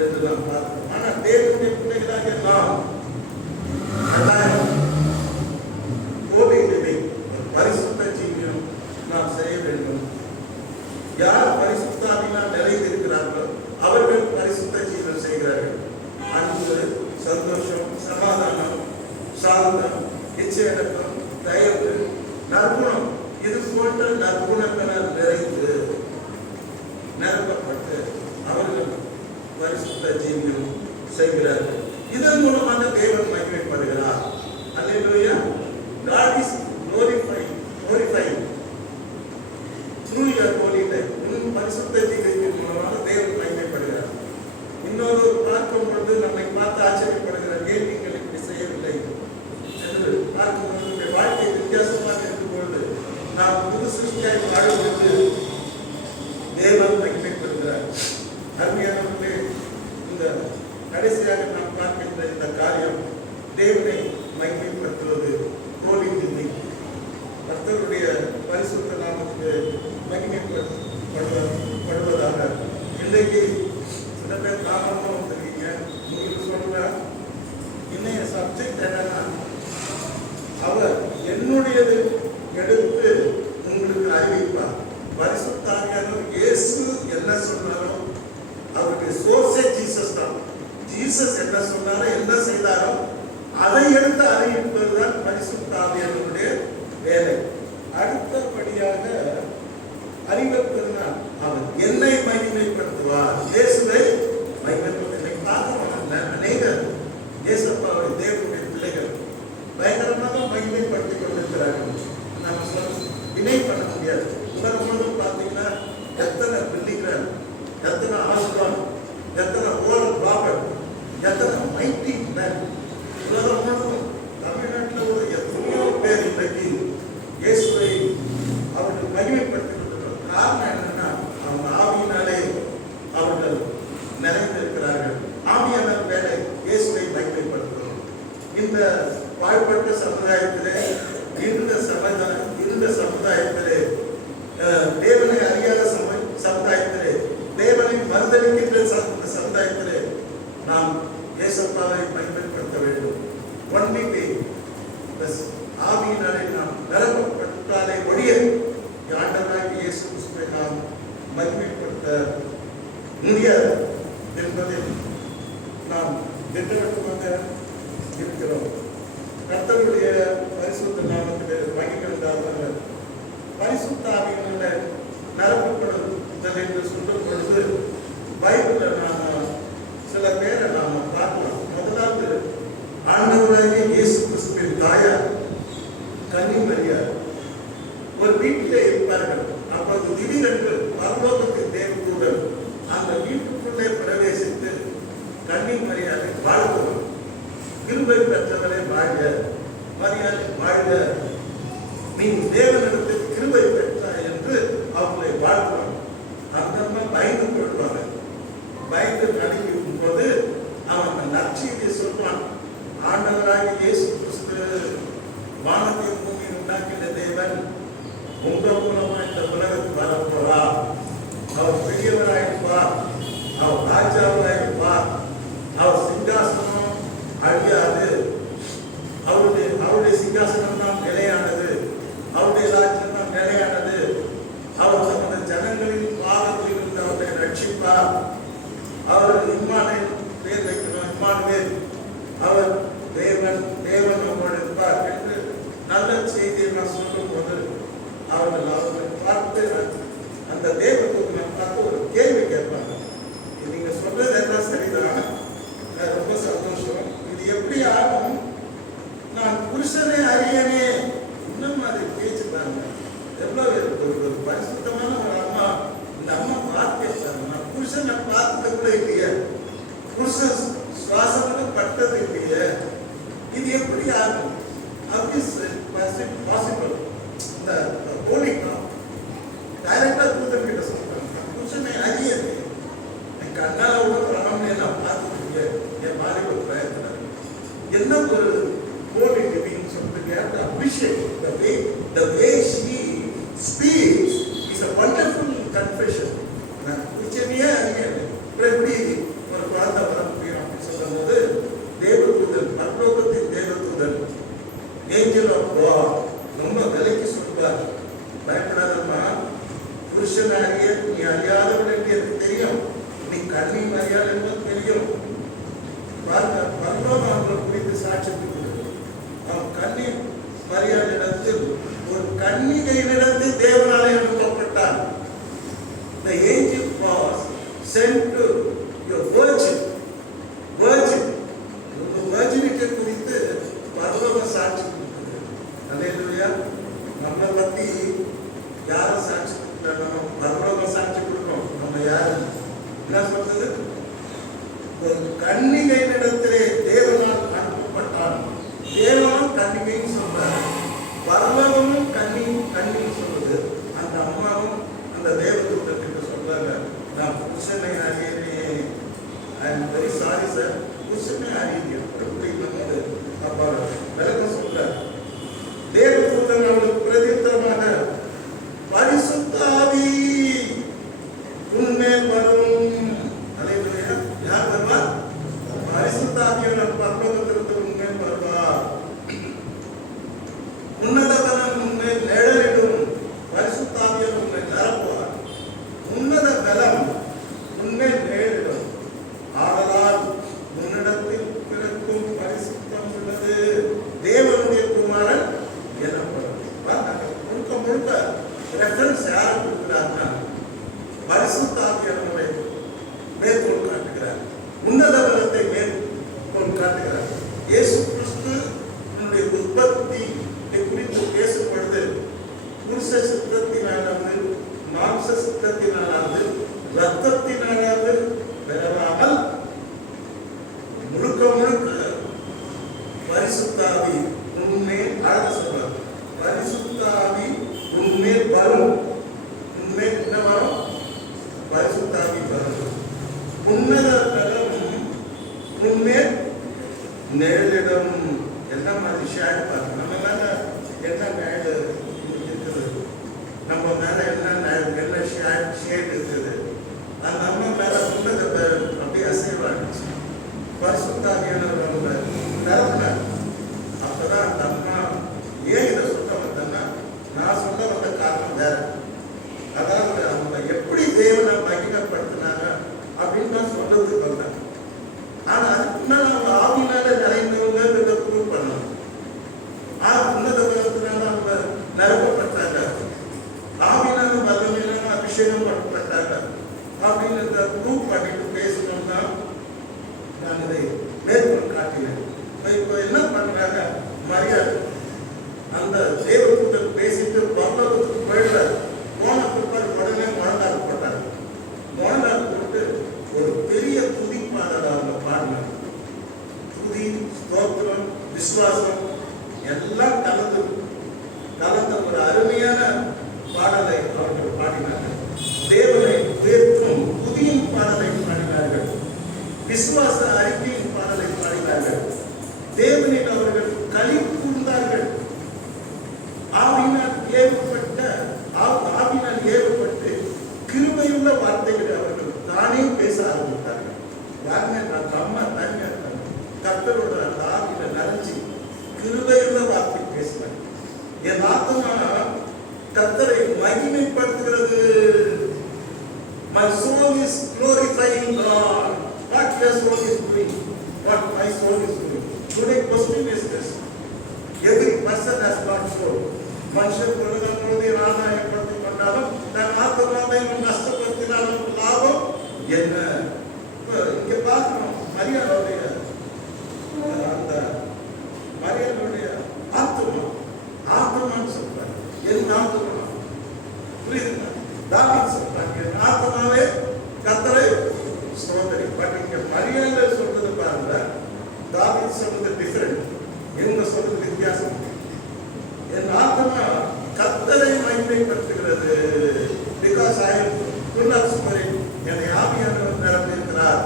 என்று நாம் பார்க்கிறோம். ஆனால் தேவனுடைய பிள்ளைகளாக நாம் கோவிலை பரிசுத்த ஜீவியம் நாம் செய்ய வேண்டும். யார் பரிசுத்தாவினால் நிறைந்திருக்கிறார்களோ அவர்கள் பரிசுத்த ஜீவன் செய்கிறார்கள். அன்பு, சந்தோஷம், சமாதானம், சாந்தம், இச்சையடக்கம், தயவு, நற்குணம், இது போன்ற நற்குணங்களால் நிறைந்து நிரப்பப்பட்டு அவர்கள் பரிசுத்த ஜீவியம் செய்கிறார்கள். இதன் மூலமாக தேவன் மகிமைப்படுகிறார். அல்லேலூயா. God is glorified through your holy life. பரிசுத்த ஜீவியத்தின் மூலமாக தேவன் மகிமைப்படுகிறார். இன்னொரு பார்க்கும் பொழுது நம்மை பார்த்து ஆச்சரியப்படுகிறார், ஏன் நீங்கள் இப்படி செய்யவில்லை என்று பார்க்கும் பொழுது நம்முடைய வாழ்க்கை வித்தியாசமாக இருக்கும் பொழுது நாம் புது சிருஷ்டியாய் வாழும்பொழுது தேவன் மகிமைப்படுகிறார். அருமையானவர்களே, இந்த கடைசியாக நாம் பார்க்கின்ற இந்த காரியம் தேவனை மகிமைப்படுத்துவது ஹோலி லிவிங். கர்த்தருடைய பரிசுத்த நாமத்துக்கு மகிமைப்படுவதாக. இன்றைக்கு சில பேர் காரணமாக வந்துருக்கீங்க. உங்களுக்கு சொல்றேன், இன்னைய சப்ஜெக்ட் என்னன்னா, அவர் என்னுடையது எடுத்து உங்களுக்கு அறிவிப்பார். பரிசுத்த ஆவியானவர் இயேசு என்ன சொன்னாரோ அவருடைய சோர்ஸே ஜீசஸ் தான். ஜீசஸ் என்ன சொன்னாரோ என்ன செய்தாரோ அதை எடுத்து அறிவிப்பதுதான் பரிசுத்த ஆவியானவருடைய வேலை. அடுத்தபடியாக அறிவிப்பதுதான் அவர் என்னை மகிமைப்படுத்துவார், இயேசுவை மகிமைப்படுத்த அநேகர் இயேசப்பாவை தேவனுடைய பிள்ளைகள் பயங்கரமாக மகிமைப்படுத்திக் கொண்டிருக்கிறார்கள். நம்ம இணை பண்ண முடியாது. உலகம் முழுவதும் பார்த்தீங்கன்னா எத்தனை பில்டிங்கிறார், எத்தனை ஆசிரியர், எத்தனை ஓரல் ப்ராபர்ட், எத்தனை மைட்டி மேன். உலகம் முழுவதும் தமிழ்நாட்டில் ஒரு எத்தனையோ பேர் இன்றைக்கு இயேசுவை அவர்கள் மகிமைப்படுத்திக் கொண்டிருக்கிறார். காரணம் என்னன்னா, அவங்க ஆவியினாலே அவர்கள் நிறைந்திருக்கிறார்கள். ஆவியான வேலை இயேசுவை மகிமைப்படுத்துகிறோம். இந்த வாழ்பட்ட சமுதாயத்திலே, இருந்த சமுதாயத்திலே, தேவனை அறியாத சமுதாயத்திலே, தேவனை மறுதலிக்கின்ற சமுதாயத்திலே நாம் இயேசுவை மகிமைப்படுத்த வேண்டும். ஒன்லி ஆவியினாலே நாம் நிரப்பப்பட்டாலே ஒழிய ஆண்டவராகிய இயேசு கிறிஸ்துவை நாம் மகிமைப்படுத்த முடியாது என்பதில் நாம் திட்டவட்டமாக இருக்கிறோம். கர்த்தருடைய பரிசுத்த நாமத்தை பரிசுத்த ஆவியினால நிரப்பப்படுதல் என்று சொல்லும் பொழுது பைபிளில் நாம் சில பேரை நாம் பார்க்கலாம். முதலாவது ஆண்டவராகிய இயேசு கிறிஸ்துவின் தாயார் கன்னிமரியாள் ஒரு வீட்டிலே இருப்பார்கள். அப்போது திடீரென்று பரலோகத்தின் தேவதூதன் அந்த வீட்டுக்குள்ளே பிரவேசித்து கன்னிமரியாளை வாழ்த்துவார். கிருபை பெற்றவரை வாழ்க, மரியாதை வாழ்க, நீ தேவனிடத்தில் கிருபை பெற்றாய் என்று அவர்களை வாழ்த்துவார். அந்த அம்மா பயந்து கொள்வாங்க. பயந்து நடுங்கும் போது அவன் நற்செய்தியை சொல்வான். ஆண்டவராகிய இயேசு கிறிஸ்து வானத்தை பூமி உண்டாக்கின தேவன் உங்க மூலமா இந்த உலகத்துக்கு வரப்போறார். அவர் பெரியவராயிருப்பார், அவர் ராஜாவாயிருப்பார், அவர் சிங்காசனம் அழியாது, அவருடைய சிங்காசனம் தான் நிலையானது, அவருடைய ராஜ்யம் தான் நிலையானது. அவர் தமது ஜனங்களின் பாவத்தில் இருந்து அவரை ரட்சிப்பார். அவர் இம்மானுவேல் பேர் வைக்கணும், இம்மானுவேல், அவர் தேவன் நம்மோடு இருப்பார் என்று நல்ல செய்தியை நான் சொல்லும் போது அவர்களை பார்த்து அந்த தேவதூதனை பார்த்து ஒரு கேள்வி கேட்பாங்க. நீங்க சொல்றது எல்லாம் சரிதான், ரொம்ப சந்தோஷம், இது எப்படி ஆகும்? நான் புருஷனே அறியனே. இன்னும் மாதிரி பேச்சு பாருங்க, எவ்வளவு ஒரு பரிசுத்தமான ஒரு அம்மா. இந்த அம்மா பார்த்து நான் புருஷனை பார்த்தது கூட இல்லையே, புருஷன் சுவாசத்துக்கு பட்டது இல்லையே, இது எப்படி ஆகும்? பாசிபிள். இந்த போலிக்கா டைரக்டா தூதன் கிட்ட சொல்றாங்க, புருஷனை அறியது என் கண்ணால உள்ள பிரணம்னே நான் பார்த்துட்டு என் வாலிப பிரயத்தன என்ன ஒரு போலி லிவிங் சொல்லிட்டு Abhishek. The way she speaks is a wonderful confession. நான் புருஷனையே அறியது எப்படி ஒரு குழந்தை வர முடியும் அப்படின்னு சொல்லும் போது தேவதூதன், பரலோகத்தின் தேவதூதன், ஏஞ்சல் ஆஃப் காட் ரொம்ப விலைக்கு சொல்வார். பயப்படாதம்மா, புருஷன் அறிய நீ அறியாதவன் என்று எனக்கு தெரியும், நீ கண்ணி அறியாத என்பது தெரியும். பரலோகம் அவங்களை குறித்து சாட்சியத்துக்கு அவன் கண்ணி மரியாதையிடத்தில் ஒரு கன்னிகையினிடத்தில் தேவனாலே அனுப்பப்பட்டார். The angel was sent to your virgin. virginity குறித்து பரலோக சாட்சி கொடுத்தது. அல்லேலூயா. நம்மை பத்தி யார சாட்சி கொடுக்கணும்? பரலோக சாட்சி கொடுக்கணும். நம்ம யாரு என்ன சொல்றது? ஒரு கன்னிகையினிடத்திலே தேவனால் அனுப்பப்பட்டார். தேவனும் கன்னிகைன்னு சொல்றாரு, பரலோகமும் கன்னின்னு சொல்லுது. அந்த அம்மாவும் அந்த தேவதூதன் கிட்ட சொல்றாங்க, நான் புருஷனை அறியலையே, I am very sorry sir, புருஷனை அறிய எப்படி வந்து அப்பா விளக்கம் சொல்றார். தேவதூதன் அவளுக்கு பிரதியுத்தரமாக, பரிசுத்த ஆவி உன்மேல் வரும். அல்லேலூயா. யார் வருவா? பரிசுத்த ஆவியானவர் பரலோகத்திலிருந்து உன்மேல் வருவார். உன்னத பலம் உன்மேல் நிழலிடும். பரிசுத்த ஆவியானவர் உன்னை நிரப்புவார். உன்னத பலம் உன்மேல் நிழலிடும். ஆதலால் உன்னிடத்தில் பிறக்கும் பரிசுத்தம் உள்ளது, தேவனுடைய குமாரன் எனப்படும். முழுக்க முழுக்க ரெஃபரன்ஸ் யார் கொடுக்கிறார்னா பரிசுத்த ஆவியானவரை மேற்கோள் காட்டுகிறார், உன்னத பலத்தை மேற்கோள் காட்டுகிறார். இயேசு கிறிஸ்து உற்பத்தி குறித்து பேசும் பொழுது புருஷ சித்தத்தினாலாவது மாம்ச சித்தத்தினாலாவது ரத்தத்தினாலாவது பெறவாமல் முழுக்க முழுக்க பரிசுத்த ஆவி உன்மேல் அழக சொல்வார். பரிசுத்த ஆவி உன்மேல் வரும். உன்மேல் என்ன வரும்? பரிசுத்த ஆவி வரும். உன்னத பலம் உன்மேல் நிழலிடம். என்ன மாதிரி ஷேட் பாருங்க, நம்ம மேல என்ன நிழல் இருக்குது, நம்ம மேல என்ன ஷேட் இருக்குது. அந்த அம்மா மேல உன்னத அப்படியே அசைவாடுச்சு. பரிசுத்த ஆவியானவர் நிரப்பினார். அப்பதான் அந்த அம்மா ஏன் இதை சொல்ல வந்தேன்னா, நான் சொல்ல வந்த காரணம் வேற. அதாவது அவங்க எப்படி தேவனை மகிமைப்படுத்தினாங்க அப்படின்னு நான் சொல்றதுக்கு வந்தேன். ஆனா அதுக்கு முன்னாடி அவங்க ஆவினால நிறைந்தவங்க ப்ரூவ் பண்ணணும். உன்னத பலத்தினால அவங்க நிரப்பப்பட்டாங்க. ஏவப்பட்ட ஆவியினால் ஏவப்பட்டு கிருபையுள்ள வார்த்தைகளை அவர்கள் தானே பேச ஆரம்பித்தார்கள். யாருமே நான் அம்மா தனியா கர்த்தரோட அந்த ஆவியில நிறைஞ்சி கிருபையுள்ள வார்த்தை பேசினாங்க. என் ஆத்மா கர்த்தரை மகிமைப்படுத்துகிறது. My soul is glorifying God. What your soul is doing? What my soul is doing? Today question is this. Every person has got soul. மனுஷன் பொழுது ஆதாயப்படுத்திக் கொண்டாலும் தன் ஆத்மாவை நஷ்டப்படுத்தினாலும் லாபம் என்ன? இங்க பார்க்கணும், மரியாதையுடைய அந்த மரியாதையுடைய ஆத்மான்னு சொல்றாரு. என் ஆத்மா புரியுதுங்க? தாவீது சொல்றாங்க, என் ஆத்மாவே கர்த்தரை ஸ்தோத்திரி. பட் இங்க மரியாதை சொல்றது பாருங்க, தாவீது சொல்றது டிஃபரெண்ட், இவங்க சொல்றது வித்தியாசம். என் ஆத்மா கர்த்தரை மகிமைப்படுத்துகிறது. Because I am full of spirit. என்னை ஆவியானவர் நிரப்பியிருக்கிறார்.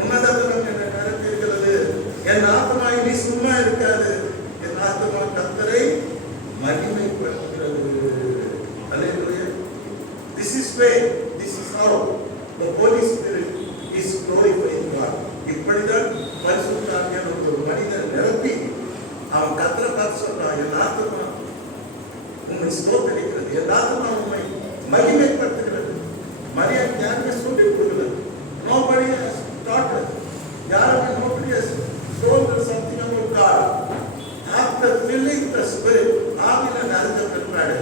உன்னதத்திலும் என்னை நிரப்பியிருக்கிறது. என் ஆத்மா இனி சும்மா இருக்காது. என் ஆத்மா கர்த்தரை மகிமைப்படுத்துகிறது. அல்லேலூயா. This is way. This is how the Holy Spirit is glorifying God. இப்படிதான் பரிசுத்த ஆவியானவர் ஒரு மனிதன் நிரப்பி அவன் கர்த்தரை பார்த்து சொல்றான், என் ஆத்மா உண்மை ஸ்தோத்திரிக்கிறது, என் ஆத்மா உண்மை மகிமைப்படுத்துகிறது. மரியாதை யாருமே சொல்லிக் கொடுக்கல. Nobody has taught us. யாருமே nobody has told us something about God. After filling the Spirit, ஆவியில நிறைஞ்ச பிற்பாடு,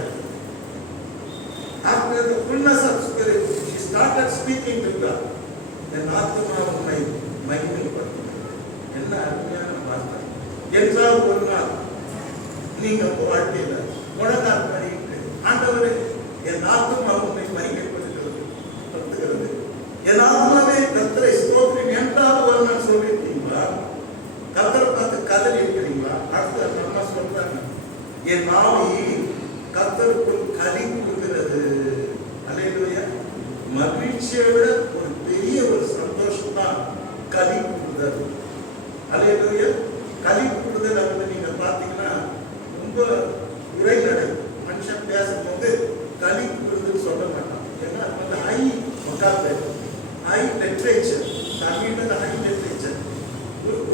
after the fullness of Spirit, she started speaking to God. என் ஆத்மா உண்மை மகிமைப்படுத்துகிறது. என்ன அருமையான வார்த்தை. என்றால் ஒரு நாள் நீங்க வாழ்க்கையில முழங்கால் படிட்டு, ஆண்டவரே என் ஆத்மா உண்மை மகிமைப்படுத்துகிறது, என் ஆத்மாவே கர்த்தரை ஸ்தோத்திரி என்றால் ஒரு நாள் சொல்லியிருக்கீங்களா? கர்த்தரை பார்த்து கதறி இருக்கிறீங்களா? அடுத்து அந்த அம்மா சொல்றாங்க, என் ஆவி கர்த்தருக்குள் களி கூறுகிறது. அல்லேலூயா. மகிழ்ச்சியை விட ஒரு பெரிய ஒரு சந்தோஷம் தான் களி கூறுதல். அல்லேலூயா. களி கூறுதல் அப்படின்னு நீங்க பார்த்தீங்கன்னா ரொம்ப உரைநடை. மனுஷன் பேசும்போது களி கூறுதல் சொல்ல மாட்டான். ஏன்னா அது வந்து ஹை வொக்காபுலரி, ஹை லிட்ரேச்சர். தமிழ்ல ஹை லிட்ரேச்சர்,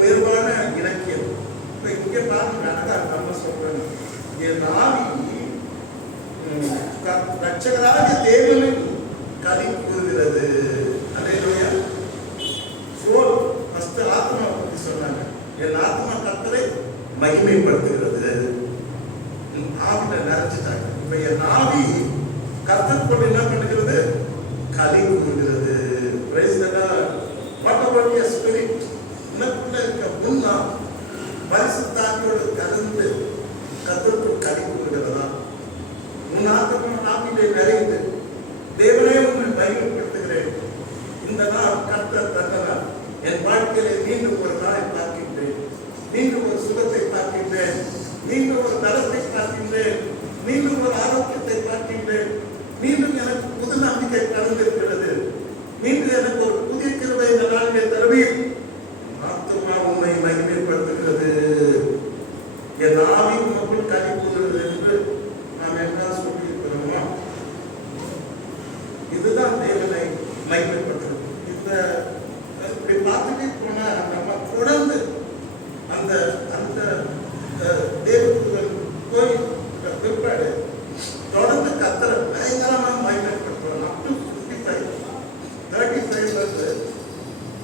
உயர்வான இலக்கியம். இப்போ இங்கே பாருங்க, அழகா நம்ம சொல்றாங்க, என் ஆவி ரட்சகராக தேவனில் களி கூறுகிறது. அல்லேலூயா. சோல் ஃபர்ஸ்ட் ஆத்மா பற்றி சொன்னாங்க. என் ஆத்மா கர்த்தரை மகிமைப்படுத்துகிறது. ஆவில நிறைஞ்சிட்டாங்க. இப்ப என் ஆவி கர்த்தருக்குள் என்ன பண்ணுகிறது? களி கூறுகிறது. Praise the Lord. What about your spirit? உனக்குள்ள இருக்க உன்னா பரிசுத்த ஆவியோடு கலந்து கர்த்தருக்குள் களி கூறுகிறதா? உன் ஆத்மா ஆவியிலே நிறைந்து தேவனே உன்னை மகிமைப்படுத்துகிறேன். இந்த நாள் கர்த்தர் தந்தனார். என் வாழ்க்கையிலே மீண்டும் ஒரு நாளை பார்க்கின்றேன், மீண்டும் ஒரு சுகத்தை பார்க்கின்றேன், மீண்டும் ஒரு நலத்தை பார்க்கின்றேன், மீண்டும் ஒரு ஆரோக்கியத்தை பார்க்கின்றேன், மீண்டும் எனக்கு புது நம்பிக்கை கலந்திருக்கிறது, மீண்டும் எனக்கு ஒரு புதிய கிருபை இந்த நாளிலே தருவீர். ஆத்மா உண்மை மகிமைப்படுத்துகிறது. என் ஆவி உனக்குள் களி கூறுகிறது என்று நாம் என்ன சொல்லியிருக்கிறோமோ, இதுதான் தேவனை மகிமைப்படுத்துகிறது. இந்த இப்படி பார்த்துட்டே போனா நம்ம தொடர்ந்து அந்த அந்த தேவதூதன் போய் பிற்பாடு தொடர்ந்து கர்த்தரை பயங்கரமாக மகிமைப்படுத்துவாங்க. அப் டு 35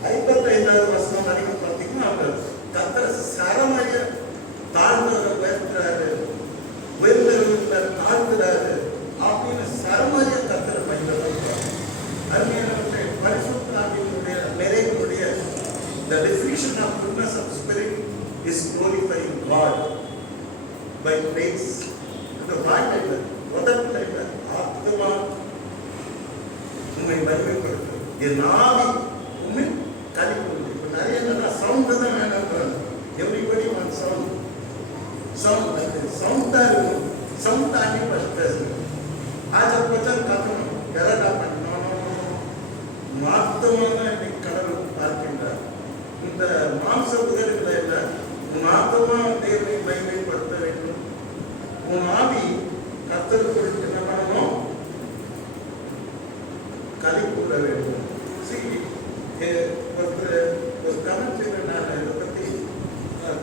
55வது வசனம் வரைக்கும் பார்த்தீங்கன்னா அவர் கர்த்தரை சரமறிய தாழ்ந்தவரை உயர்த்துறாரு, உயர்ந்தவர்களை தாழ்த்துறாரு அப்படின்னு சரமறிய கர்த்தரை மகிமைப்படுத்துவாங்க. அருமையானவற்றை பரிசுத்த ஆவியினுடைய நிறைவுடைய the definition of goodness of spirit is glorifying God by praise. இந்த வாழ்க்கையில உதவில ஆத்மா உண்மை மகிமைப்படுத்தும். என் ஆவி உண்மை களி கூறுகிறது. இப்போ நிறைய என்னன்னா சவுண்ட் தான் வேணும். Everybody want sound. சவுண்ட் தான் இருக்கும். சவுண்ட் தாண்டி பேசணும். ஆச்சர் பச்சன் கத்தணும், எதா பண்ணணும். ஆத்மா தான் இன்னைக்கு கடவுள் பார்க்கின்றார். இந்த மாம்ச புகழ்களை இல்லை, உன் ஆத்மா தேவனை மகிமைப்படுத்த வேண்டும். உன் ஆவி கர்த்தரை கர்த்தருக்குள் என்ன பண்ணணும்? களி கூற வேண்டும். ஒரு கமெண்ட் நான் இதை பற்றி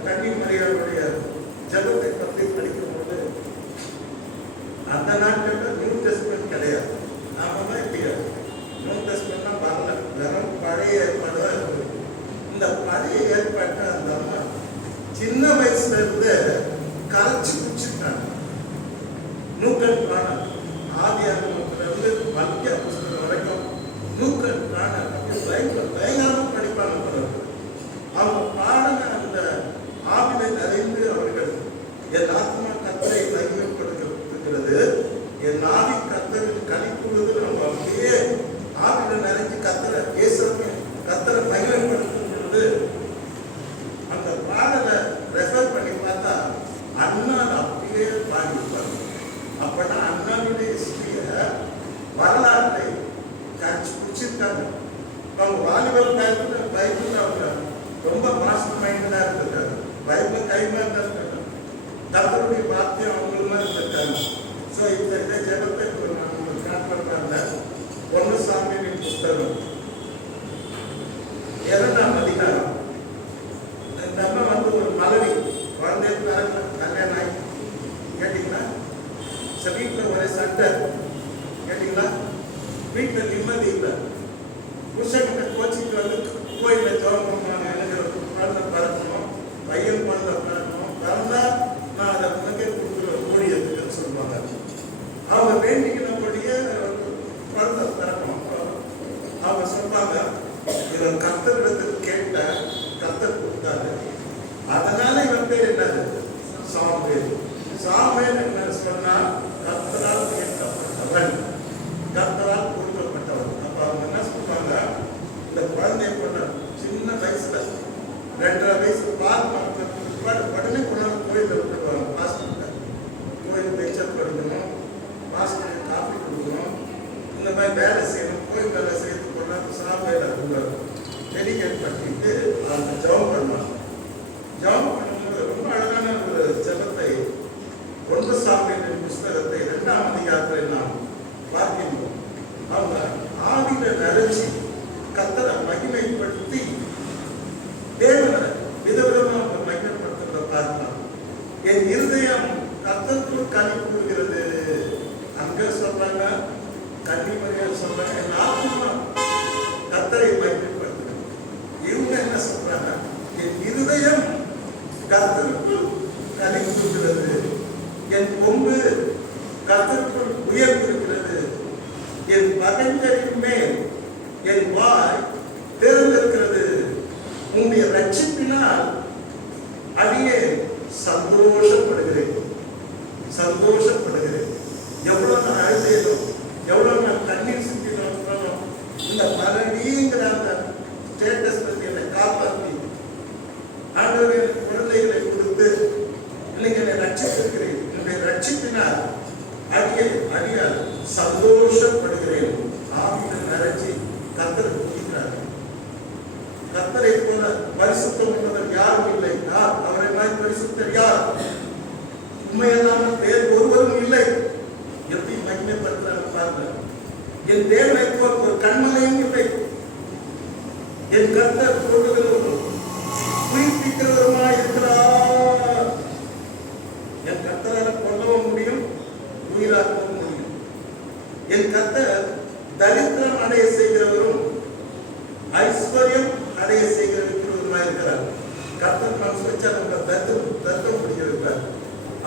கன்னி மரியாளுடைய ஜபத்தை பற்றி படிக்கும்போது, அந்த நாட்களில் நியூ டெஸ்ட்மென்ட் கிடையாது. நாம தான் இல்லையா, நியூ டெஸ்ட்மென்ட்லாம் வரல, வெறும் பழைய ஏற்பாடு தான் இருக்குது. இந்த பழைய ஏற்பாட்டை அந்த அம்மா சின்ன வயசுல இருந்து கரைச்சி குடிச்சுட்டாங்க. நூக்கன் பிராணம் ஆதியாகமத்துல இருந்து மத்திய புஸ்தகம் வரைக்கும் நூக்கன் பிராணம் பயங்கரமா படிப்பாங்க. அவங்க பாடின அந்த ஆவிலை நிறைந்து அவர்கள் என் ஆத்மா கத்தரை மகிமைப்படுகிறது, என் ஆவி கத்தரில் கழிப்புள்ளது. நம்ம அப்படியே ஆவில நிறைஞ்சு கத்தரை பேசுறது, கத்தரை மகிமைப்படுத்துகிறது. அந்த பாடலை ரெஃபர் பண்ணி பார்த்தா அண்ணான் அப்படியே பாடிப்பாங்க. அப்பனா அண்ணாவுடைய ஹிஸ்டரிய வரலாற்றை கரைச்சி பிடிச்சிருக்காங்க. அவங்க வாலிபர் டைம்ல பைபிள் அவங்க ரொம்ப மாஸ்டர் மைண்டா இருந்திருக்காங்க. பைபிள் கைமா இருந்திருக்காங்க. கர்த்தருடைய வார்த்தையும் அவங்களுமா இருந்திருக்காங்க. ஸோ இந்த ஜெபத்தை உங்களுக்கு காட்டுறாங்க. 1 சாமுவேலின் புஸ்தகம் 2ஆம் அதிகாரம். இந்த அம்மா வந்து ஒரு மலவி குழந்தை கல்யாணம் ஆகி கேட்டீங்களா? வீட்டில் ஒரே சண்டை கேட்டீங்களா? வீட்டில் நிம்மதி இல்லை. புருஷன்கிட்ட கோச்சிட்டு வந்து கோயிலில் ஜெபம் பண்ணுவாங்க. எனக்கு குழந்தை பிறக்கணும், பையன் குழந்தை பிறக்கணும், பிறந்தா நான் அதை உனக்கே கொடுக்குற கோழி எடுத்துக்கன்னு சொல்லுவாங்க. அவங்க வேண்டிக்கினபடியே குழந்தை பிறக்கணும். அவங்க சொல்லுவாங்க, இவன் கர்த்தரிடத்தில் கேட்ட கர்த்தர் கொடுத்தாரு, அதனால இவன் பேர் என்னது? சாமுவேல். சாமுவேல் என்ன சொன்னா? கர்த்தரால் கேட்கப்பட்டவன், கர்த்தரால் கொடுக்கப்பட்டவன். அப்ப அவங்க என்ன சொல்றாங்க, இந்த குழந்தைய கொண்ட சின்ன வயசுல 2.5 வயசு உடனே கொண்டாந்து கோயிலில் விட்டுருவாங்க. பாஸ்டர்கிட்ட கோயில் பெஞ்சர் படிக்கணும், பாஸ்டருக்கு காஃபி கொடுக்கணும், இந்த மாதிரி வேலை செய்யணும். கோயில் வேலை செய்யறது கொண்டாந்து சாமுவேல டெலிகேட் பண்ணிட்டு அவங்க ஜெபம் பண்ணுவாங்க. ஜெபம் பண்ணும்போது ரொம்ப அழகான ஒரு ஜெபத்தை 1 சாமுவேலின் புஸ்தகத்தை 2ஆம் அதிகாரத்தில் நாம் பார்க்கின்றோம். அவங்க ஆவில நிறைஞ்சி கர்த்தரை மகிமைப்படுத்தி தேவனை விதவிதமாக மகிமைப்படுத்துறத பார்க்கலாம். என் இருதயம் கர்த்தருக்குள் களி கூறுகிறது. அங்க சொல்றாங்க, கன்னிமரியாள் சொல்றாங்க, என் ஆத்மா கர்த்தரை மகிமைப்படுத்துகிறது. இவங்க என்ன சொல்றாங்க, என் இருதயம் கர்த்தருக்குள் களி கூறுகிறது, என் கொம்பு கர்த்தருக்குள் உயர்ந்திருக்கிறது, என் பகைஞரின் மேல் என் வாய் திறந்திருக்கிறது, உன்னுடைய ரட்சிப்பினால் அடியே சந்தோஷப்படுகிறேன், சந்தோஷப்படுகிறேன். எவ்வளவு நான் அழுதேனோ, எவ்வளவு நான் கண்ணீர் சிந்தினோ, இந்த மரணிங்கிற அந்த ஸ்டேட்டஸ் என்னை காப்பாற்றி ஆண்டவரே குழந்தைகளை கொடுத்து இன்னைக்கு என்னை ரட்சித்திருக்கிறேன். என்னுடைய ரட்சிப்பினால் அடியால் சந்தோஷப்படுகிறேன். ஆவியில் நிறைஞ்சி கர்த்தரை துதிக்கிறார். கர்த்தரை போல பரிசுத்தம் உள்ளவர் யாரும் இல்லை. யார் அவரை மாதிரி பரிசுத்தர் யார்? உண்மையெல்லாம் வேறு ஒருவரும் இல்லை. எப்படி மகிமைப்படுத்துறாங்க பாருங்க. என் தேவனை போல் ஒரு கண்மலையும் இல்லை. என் கர்த்தர் கொள்ளுகிறவரும் உயிர்ப்பிக்கிறவருமாய் இருக்கிறார். என் கர்த்தரால் கொல்லவும் முடியும், உயிராக்கவும் முடியும். என் கர்த்தர் தரித்திரம் அடைய செய்கிறவரும் ஐஸ்வர்யம் அடைய செய்கிறவருமாய் இருக்கிறார். கர்த்தர் மனசு வச்சா நம்ம தர்த்தம் முடிக்கிறார்.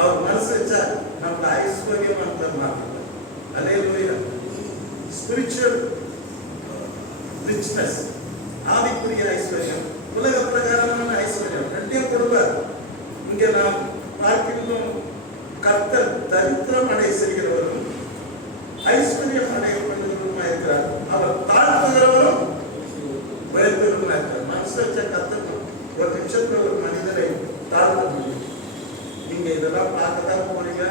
அவர் மனசு வச்சா நம்ம ஐஸ்வர்யம் அந்த மாற்றார். அல்லேலூயா. ஸ்பிரிச்சுவல் ரிச்னஸ், ஆவிக்குரிய ஐஸ்வர்யம், உலக பிரகாரமான ஐஸ்வர்யம் ரெண்டையும் கொடுப்பார். இங்கே நாம் பார்க்கின்றோம், கர்த்தர் தரித்திரம் அடைய செய்கிறவரும் ஐஸ்வர்யம் அடைய பண்ணுகிறவருமா இருக்கிறார். அவர் தாழ்த்துகிறவரும் உயர்த்துகிறவருமா இருக்கிறார். மனசு வச்ச கர்த்தர் ஒரு நிமிஷத்துல ஒரு மனிதனை தாழ்த்த முடியும். நீங்க இதெல்லாம் பார்க்கதான் போறீங்க,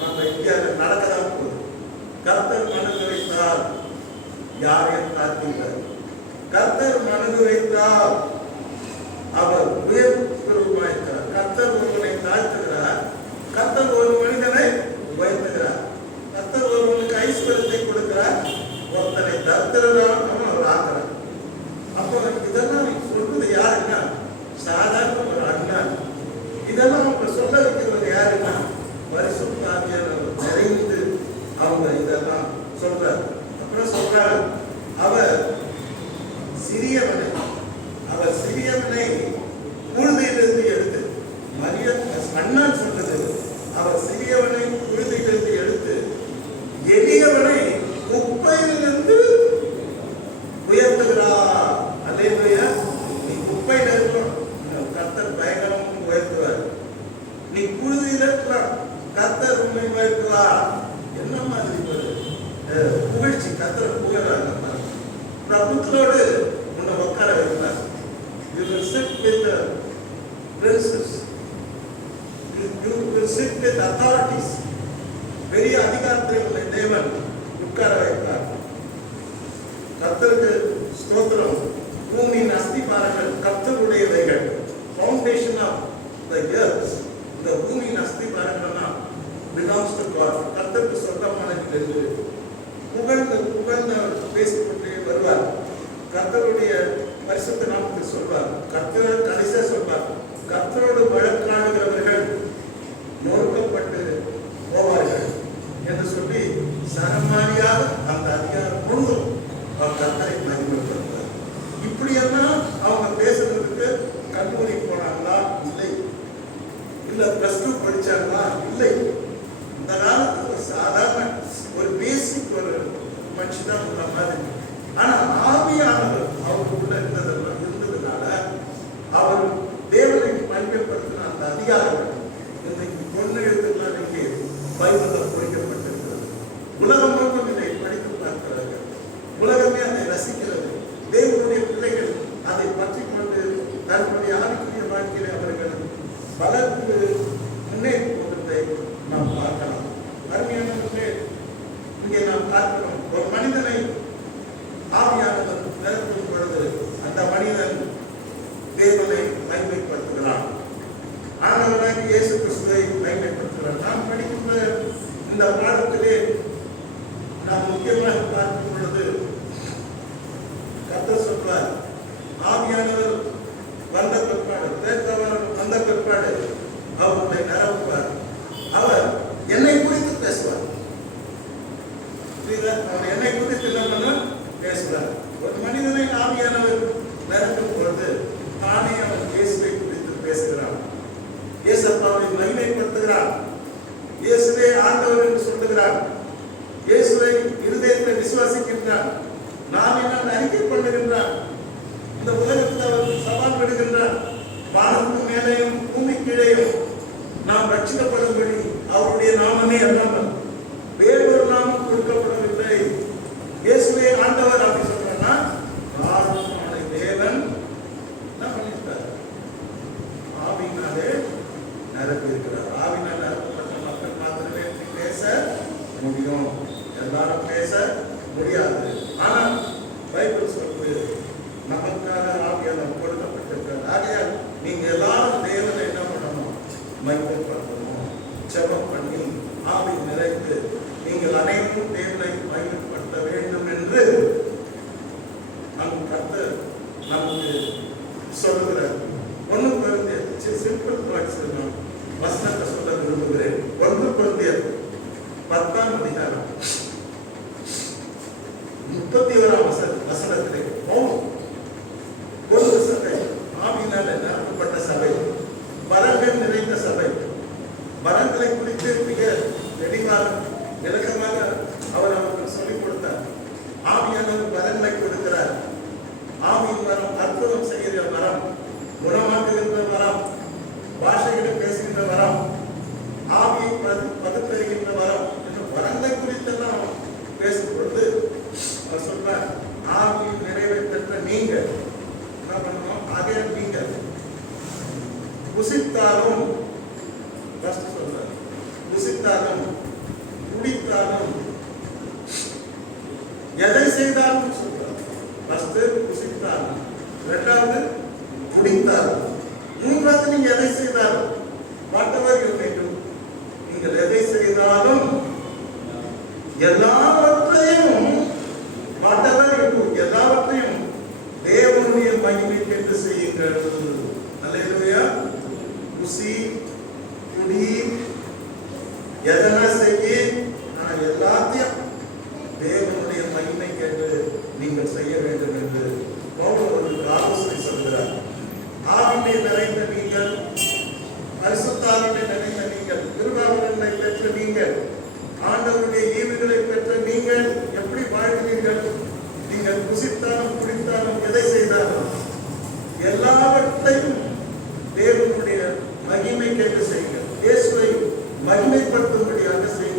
நம்ம இந்தியாவில் நடக்கதான் போகுது. கர்த்தர் மனது வைத்தால் யாரையும் தாழ்த்தீர்கள். கர்த்தர் மனது வைத்தால் அவர் உயர்த்துகிறவருமாயிருக்கிறார். கர்த்தர் ஒருவனை தாழ்த்துகிறார், கர்த்தர் ஒரு மனிதனை உயர்த்துகிறார். வைப்பார். என்ன மாதிரி ஒரு புகழ்ச்சி, கர்த்தரை புகழாங்க. பிரபுக்களோடு உன்னை உட்கார வைப்பார். You will sit with the princes. You will sit with authorities. பெரிய அதிகாரத்தில் உள்ள தேவன் உட்கார வைப்பார். கர்த்தருக்கு ஸ்தோத்திரம். பூமியின் அஸ்திபாரங்கள் கர்த்தருடையவைகள். ஃபவுண்டேஷன் ஆஃப் த எர்த், இந்த பூமியின் அஸ்திபாரங்கள்லாம் பிலாங்ஸ் டு காட், கர்த்தருக்கு சொந்தமானது என்று புகழ்ந்து புகழ்ந்து பேசிக்கொண்டே வருவார். கர்த்தருடைய பரிசுத்த நாமத்தை சொல்வார். கர்த்தர் கடைசியா சொல்வார், கர்த்தரோடு வழக்காடுகிறவர்கள் நொறுக்கப்பட்டு போவார்கள் என்று சொல்லி சரமாரியாக அந்த அதிகாரம் முழுவதும் அவர் கர்த்தரை மகிமைப்படுத்துவார். இப்படியெல்லாம் அவங்க பேசுறதுக்கு கல்லூரி போனாங்களா? இல்லை. இல்ல பிளஸ் 2 படிச்சாங்களா? இல்லை. இந்த காலத்துல ஒரு சாதாரண ஒரு பேசிக் ஒரு மனுஷன் உள்ள மாதிரி. ஆனா ஆவியானவர் அவருக்குள்ள இருந்ததுனால அவர் தேவனை மகிமைப்படுத்தின அந்த அதிகாரம் இன்னைக்கு பொண்ணு எழுத்துக்கள் இங்கே பைபிளில் பொறிக்கப்பட்டிருக்கிறது. உலகம் முழுவதும் இதை படித்து பார்க்கிறார்கள். உலகமே அதை ரசிக்கிறது. தேவனுடைய பிள்ளைகள் அதை பற்றி கொண்டு தன்னுடைய ஆவிக்குரிய வாழ்க்கையை அவர்கள் வளர்த்து முன்னேறி கொண்டதை நாம் பார்க்கலாம். அருமையானவர்களே, இங்கே நாம் பார்க்கிறோம், ஒரு மனிதனை ஆவியானவர் நிரப்பும் பொழுது அந்த மனிதன் தேவனை மகிமைப்படுத்துகிறான். ஆண்டவராகிய இயேசு கிறிஸ்துவை மகிமைப்படுத்துகிறான். நாம் படிக்கின்ற இந்த பாடத்திலே நாம் முக்கியமாக பார்க்கும் பொழுது கர்த்தர் சொல்றார், ஆவியானவர் வந்த பிற்பாடு, வந்த பிற்பாடு அவர்களை நிரப்புவார். அவர் என்னை குறித்து பேசுவார். அவர் என்னை குறித்து என்ன பண்ண பேசுவார். ஒரு மனிதனை ஆவியானவர் நிரப்பும் பொழுது தானே அவன் இயேசுவை குறித்து பேசுகிறான். இயேசப்பாவை மகிமைப்படுத்துகிறான். இயேசுவே ஆண்டவர் என்று சொல்லுகிறான். இயேசுவை இருதயத்தில் விசுவாசிக்கின்றான். நாம் என்ன அறிக்கை பண்ணுகின்றான். இந்த உலகத்தில் அவர் சவால் விடுகின்றான். வானத்துக்கு மேலேயும் பூமி கீழேயும் நாம் ரட்சிக்கப்படும்படி அவருடைய நாமமே அல்லாமல் வேறொரு நாமம் கொடுக்கப்படவில்லை. இயேசுவே ஆண்டவர் அப்படி சொல்றான்னா, தேவன் என்ன பண்ணிட்டார்? ஆவியினாலே நிரப்பி இருக்கிறார். ஆவினால் நிரப்பப்பட்ட மக்கள் மாத்திரமே பேச முடியும். எல்லாரும் பேச முடியாது. ஆனால் பைபிள் சொல்வது நமக்காக ஆவியானவர் கொடுக்கப்பட்டிருக்கிறார். ஆகையால் நீங்க எல்லாரும் தேவனை என்ன பண்ணணும்? மகிமைப்படுத்தணும். ஜெபம் பண்ணி ஆவி நிறைந்து நீங்கள் அனைவரும் தேவனை மகிமைப்படுத்த வேண்டும் என்று நம் கர்த்தர் நமக்கு சொல்லுகிறார். ஒன்று கொரிந்தியர், சிம்பிள் வேர்ட்ஸ் நான் வசனத்தை சொல்ல விரும்புகிறேன். 1 கொரிந்தியர் 10ஆம் அதிகாரம் 31ஆம் வசனத்திலே ஒரு சபை, ஆவியினால நிரப்பப்பட்ட சபை, வரங்கள் நிறைந்த சபை, வரங்களை குறித்து மிக தெளிவாக விளக்கமாக அவர் அவருக்கு சொல்லிக் கொடுத்தார். ஆவியானவர் வரங்களை கொடுக்கிறார். ஆவியின் வரம் அற்புதம் செய்கிற வரம், குணமாக்குகின்ற வரம், பாஷைகளை பேசுகின்ற வரம், ஆவியை பகுத்தறிகின்ற வரம் என்ற வரங்களை குறித்தெல்லாம் பேசும் பொழுது அவர் சொல்றார், ஆவியின் நிறைவை பெற்ற நீங்கள் என்ன பண்ணணும்? ஆகிய நீங்கள் புசித்தாலும், சொல்றார், புசித்தாலும் குடித்தாலும் எதை செய்தாலும் சொல்றார். ஃபர்ஸ்ட் புசித்தாலும், இரண்டாவது குடித்தாலும், மூன்றாவது நீங்க எதை செய்தாலும், வாட்டவர் யூ மே டு, நீங்கள் எதை செய்தாலும் எல்லாவற்றையும் வாட்டவர் யூ டு, எல்லாவற்றையும் தேவனுடைய மகிமைக்கு என்று செய்யுங்கள். அல்லேலூயா. புசி, குடி, எதனா செய்ய, ஆனா எல்லாத்தையும் தேவனுடைய மகிமை கேட்டு நீங்கள் செய்ய வேண்டும் என்று பவுல் அவர்களுக்கு ஆலோசனை சொல்கிறார். ஆவினை நிறைந்த நீங்கள், பரிசுத்தாவினை நிறைந்த நீங்கள், கிருபாவினை பெற்ற நீங்கள், ஆண்டவருடைய ஈவுகளை பெற்ற நீங்கள் எப்படி வாழ்கிறீர்கள்? நீங்கள் புசித்தாலும் குடித்தாலும் எதை செய்தாலும் எல்லாவற்றையும் தேவனுடைய மகிமை கேட்டு செய்யுங்கள். இயேசுவை மகிமைப்படுத்தும்படியாக செய்யுங்கள்.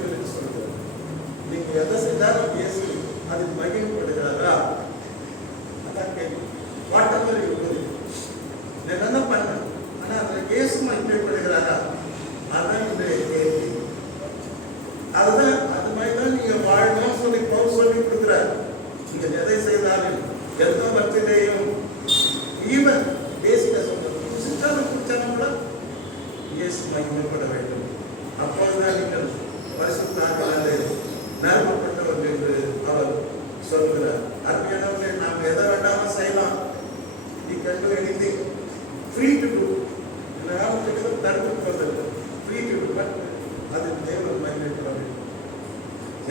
அதுதான் அது மாதிரிதான் நீங்க வாழணும்னு சொல்லி பவுல் சொல்லி கொடுக்குறார். நீங்க எதை செய்தாலும் எந்த மத்தியிலேயும் ஈவன் பேசிக்க சொல்றது சிஸ்டம் குடிச்சாலும் கூட இயேசு மகிமைப்பட வேண்டும். அப்போதுதான் நீங்கள் பரிசுத்தாவினாலே நிரப்பப்பட்டவர் என்று அவர் சொல்கிறார். அருமையானவர்களே, நாம் எதை வேண்டாமல் செய்யலாம். You can do anything, free to do. Free to do, but அது தேவன் மகிமைப்பட வேண்டும்.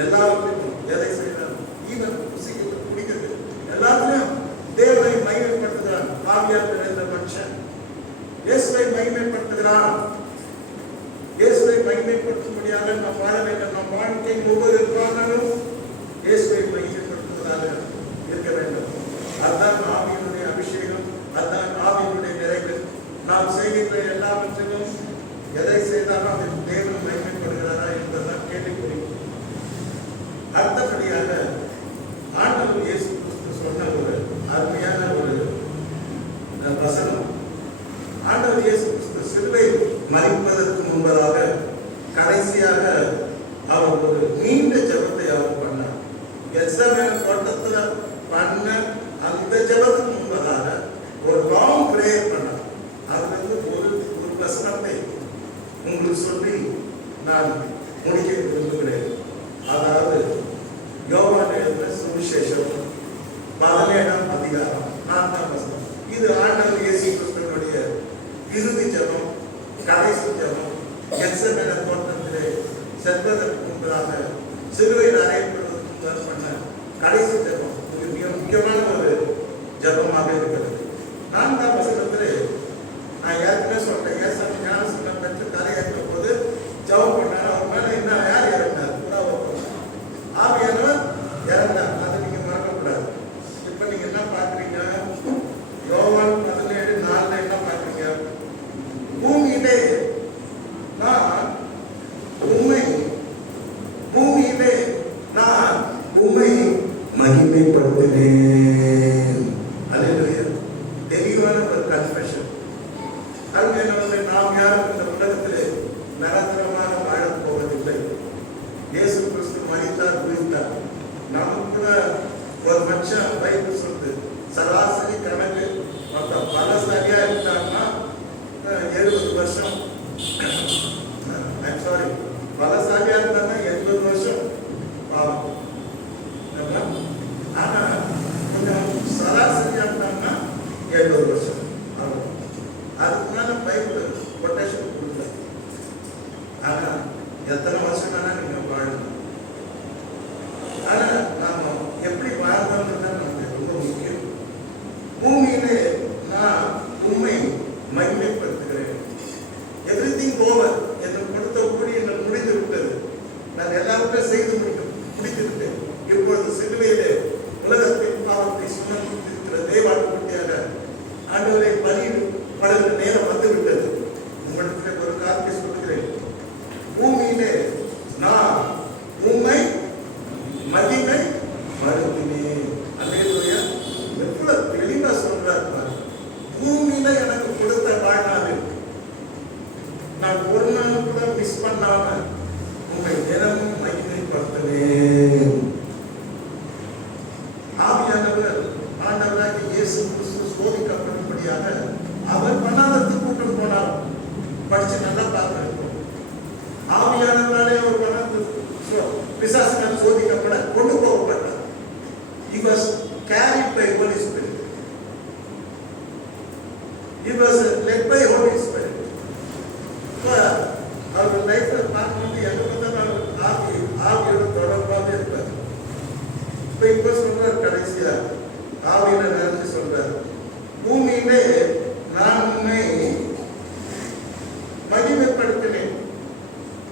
எல்லாவற்றையும் எதை செய்யலாம், ஈவன் புசிக்கிறது குடிக்கிறது எல்லாத்திலையும் தேவனை மகிமைப்படுத்துகிறான். ஆவியால் நிறைந்த மனுஷன் இயேசுவை மகிமைப்படுத்துகிறான். இயேசுவை மகிமைப்படுத்தும்படியாக நாம் வாழ வேண்டும். நம் வாழ்க்கையின் ஒவ்வொரு காரணமும் இயேசுவை மகிமைப்படுத்துவதாக இருக்க வேண்டும். அதுதான் ஆவியினுடைய அபிஷேகம், அதுதான் ஆவியினுடைய நிறைவு. நாம் செய்கின்ற எல்லாவற்றிலும் எதை செய்தாலும் அதில் தேவன் மகிமைப்படுகிறாரா என்பதுதான் கேள்விக்குறி. அடுத்தபடியாக ஆண்டவர் இயேசு கிறிஸ்து சொன்ன ஒரு அருமையான ஒரு வசனம். ஆண்டவர் இயேசு கிறிஸ்து சிலுவை மரிப்பதற்கு முன்பதாக கடைசியாக அவர் ஒரு நீண்ட ஜெபத்தை அவர் பண்ணார். கெத்செமனே தோட்டத்துல பண்ண அந்த ஜெபத்துக்கு முன்பதாக ஒரு லாங் பிரேயர் பண்ணார். அதுல இருந்து ஒரு வசனத்தை உங்களுக்கு சொல்லி நான் முடிக்க விரும்புகிறேன். அதாவது யோவான் எழுதின சுவிசேஷம் 17ஆம் அதிகாரம் 4ஆம் வசனம். இது ஆண்டவர் இயேசு கிறிஸ்துவினுடைய இறுதி ஜெபம், கடைசி ஜெபம். கெத்செமனே தோட்டத்திலே செல்வதற்கு முன்பதாக சிலுவையில் அறையப்படுவதற்கு முன்பாக பண்ண கடைசி ஜெபம். இது மிக முக்கியமான ஒரு ஜெபமாக இருக்கிறது. 4ஆம் வசனத்திலே நான் ஏற்கனவே சொல்றேன், ஏசாமி ஞானஸ்நானம் பெற்று தலையேற்ற போது ஜெபம் பண்ணார். அவர் மேல என்ன யார் இறந்தார்? ஆவியானவர் இறந்தார். அதை நீங்க மறக்கக்கூடாது. இப்ப நீங்க என்ன பாக்குறீங்க? யோவான் 17:4 என்ன பாக்குறீங்க? பூமியிலே நான் உம்மை மகிமைப்படுத்தினேன். அல்லேலூயா. தெளிவான ஒரு கன்ஃபெஷன். அருமையானவர்களே, நாம் யாரும் இந்த உலகத்திலே நிரந்தரமாக வாழப் போவதில்லை. இயேசு கிறிஸ்து மரித்தார், உயிர்த்தார். நமக்கு கூட ஒரு மனுஷன் பைபிள் சொல்லுது, சராசரி கணக்கு மற்ற பல சரியா இருந்தாங்கன்னா 70 வருஷம், பல சரியா இருந்தாங்கன்னா 80 வருஷம் ஆகும். ஆனா கொஞ்சம் சராசரியா இருந்தாங்கன்னா 70 வருஷம் ஆகும். அதுக்கு மேல பைபிள் கொட்டேஷன் கொடுக்கல. ஆனா எத்தனை வருஷம் தானே நீங்க வாழணும். ஆனா நாம எப்படி வாழ்ந்தோம்னு நமக்கு ரொம்ப முக்கியம். பூமியிலே நான் உண்மை மகிமைப்படுத்துகிறேன். எவ்ரிதிங் ஓவர், எனக்கு கொடுத்த ஊழியங்கள் முடிந்து விட்டது. நான் எல்லாருமே செய்து முடித்திருக்கேன். இப்பொழுது சிலுவையிலே உலகத்தின் பாவத்தை சுமந்திருக்கிற தேவாட்டுக்குட்டியாக ஆண்டவரை பலியிடுகிற நேரம் வந்துவிட்டது. உங்களுக்கு ஒரு காரியத்தை சொல்லுகிறேன். பூமியிலே நான் உண்மை மகிமை மறுத்தினேன். அல்லேலூயா. எவ்வளவு தெளிவா சொல்றார் பாருங்க. பூமியில எனக்கு கொடுத்த வாழ்நாளில் நான் ஒரு நாள் கூட மிஸ் பண்ணாம உண்மை தினமும் மகிமைப்படுத்தினேன். ஆவியானவர் ஆண்டவராகிய இயேசு கிறிஸ்து சோதிக்கப்படும்படியாக அவர் பண்ணாதது கூட்டம் போனார். படிச்சு நல்லா பார்க்க. ஆவியானவராலே அவர் பண்ணது பிசாசினால் சோதிக்கப்பட கொண்டு போகப்பட்டார். He was carried by Holy Spirit. He was led by Holy Spirit. அவர் லைஃப்ல பார்க்கும்போது எங்க பார்த்தாலும் ஆவியோட தொடர்பாக இருப்பார். இப்ப சொல்றார் கடைசியா ஆவியில நினைச்சு சொல்றார், பூமியிலே நான் உன்னை மகிமைப்படுத்தினேன்.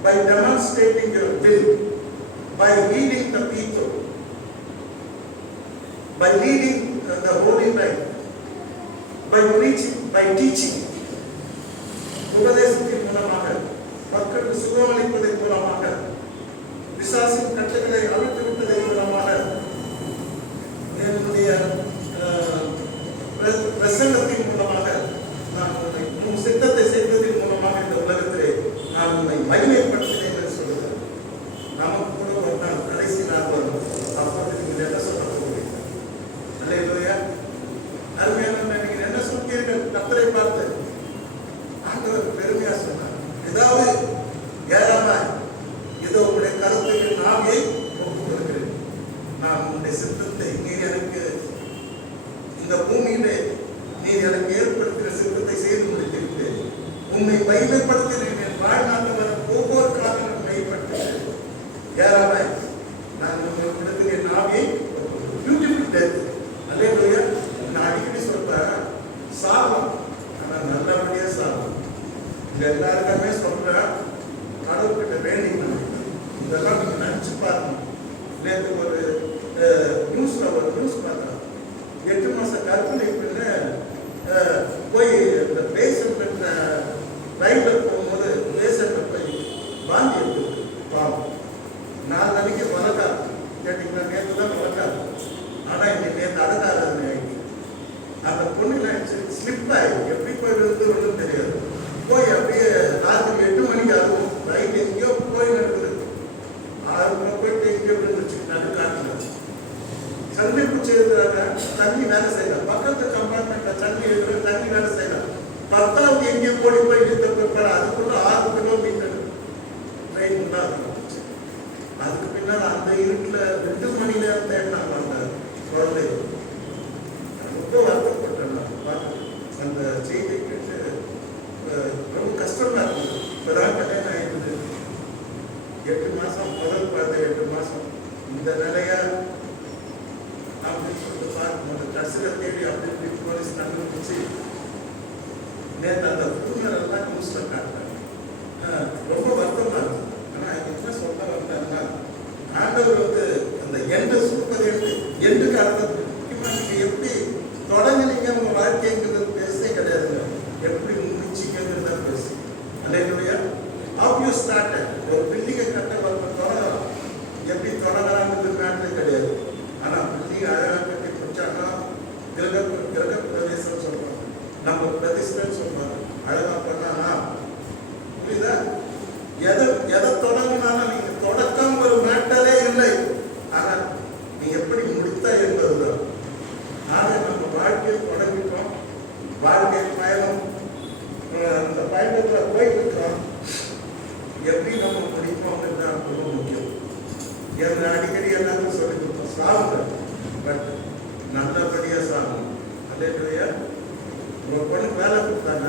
By demonstrating your will, by leading the people, by leading the holy life, by preaching, by teaching, உபதேசத்தின் மூலமாக, மக்களுக்கு சுகமளிப்பதன் மூலமாக, பிசாசின் கட்டுகளை அவிழ்த்து விட்டதன் மூலமாக, என்னுடைய பிரசங்கத்தின் மூலமாக, நான் உன் சித்தத்தை செய்ததின் மூலமாக இந்த உலகத்திலே நான் உன்னை மகிமைப்படுத்தினேன் என்று சொல்லுகிறேன். நமக்கு இதெல்லாம் நீங்க நினைச்சு பாருங்க. நேற்று ஒரு நியூஸ்ல ஒரு நியூஸ் பார்த்தேன். 8 மாச கர்ப்பிணி பெண்ணு போய் இந்த பேஷண்ட் ரயில்ல போகும்போது பேஷண்ட் போய் வாந்தி எடுத்து பாவம் 4 நாளைக்கு வளர்க்காது கேட்டீங்கன்னா நேற்று தான் வளர்க்காது. ஆனா இன்னைக்கு நேற்று அடக்காது ஆயிடுச்சு. அந்த பொண்ணு ஸ்லிப் ஆகி எப்படி போய் விழுந்து தெரியாது. போய் அப்படியே ராத்திரி 8 மணிக்கு அதுவும் ரயில் எங்கேயோ போய் நடக்குது. 6 மணி போயிட்டு எங்கேயோ விழுந்துச்சு நடுக்காட்டுல. சண்டை பிடிச்சி எழுதுறாங்க, தண்ணி வேலை செய்யலாம். பக்கத்து கம்பார்ட்மெண்ட்ல தண்ணி எழுதுற தண்ணி வேலை செய்யலாம். 10வது எங்கேயோ ஓடி போய் நிறுத்த அதுக்குள்ள 6 கிலோமீட்டர் ட்ரெயின் உண்டாகும். அதுக்கு பின்னால் அந்த இருட்டுல 2 மணி நேரம் தேடினாங்க அந்த குழந்தை. ரொம்ப வருத்தப்பட்டேன். அந்த செய்தி கேட்டு ரொம்ப கஷ்டமா இருந்தது. இப்பதான் கல்யாணம் ஆயிடுது. 8 மாசம் முதல் குழந்தை 8 மாசம் இந்த நிலையா அப்படின்னு சொல்லிட்டு பார்க்கும்போது கடைசியில் தேடி அப்படி போலீஸ் கண்டுபிடிச்சு நேற்று அந்த புதுநரெல்லாம் நியூஸ்ல காட்டுறாங்க. ரொம்ப வருத்தமா இருக்கு. ஆனா என்ன சொல்ல வந்தாங்கன்னா ஆண்டவர் அந்த எண்டு சூப்பர் எண்டு காலத்துக்கு முக்கியமா நீங்க எப்படி தொடங்கினீங்க உங்க வாழ்க்கைங்கிறது பேசே கிடையாதுங்க. எப்படி முடிச்சிங்கிறது தான் பேசு. அல்லேலூயா. How you started. ஒரு பில்டிங்கை கட்ட தொடங்கலாம். எப்படி தொடங்கலாம்ன்றது மேட்டர் கிடையாது. ஆனா பில்டிங் அழகா கட்டி முடிச்சாங்கன்னா கிரக பிரவேசம் சொல்றோம், நம்ம பிரதிஷ்டன் சொல்றோம். அழகா பண்ணா புரியுதா? எதை தொடங்கினாலும் நீங்க தொடக்கம் ஒரு மேட்டரே இல்லை. ஆனா நீ எப்படி முடித்தா என்பதுதான். ஆக நம்ம வாழ்க்கையை தொடங்கிட்டோம். வாழ்க்கை பயணம் அந்த பயணத்துல போயிட்டு இருக்கிறோம். எப்படி நம்ம முடிப்போம் தான் ரொம்ப முக்கியம். என் அடிக்கடி எல்லாத்தையும் சொல்லி கொடுப்போம், சாவுங்க, பட் நல்லபடியா சாகும். அல்லேலூயா. ஒரு பொண்ணு வேலை கொடுத்தாங்க,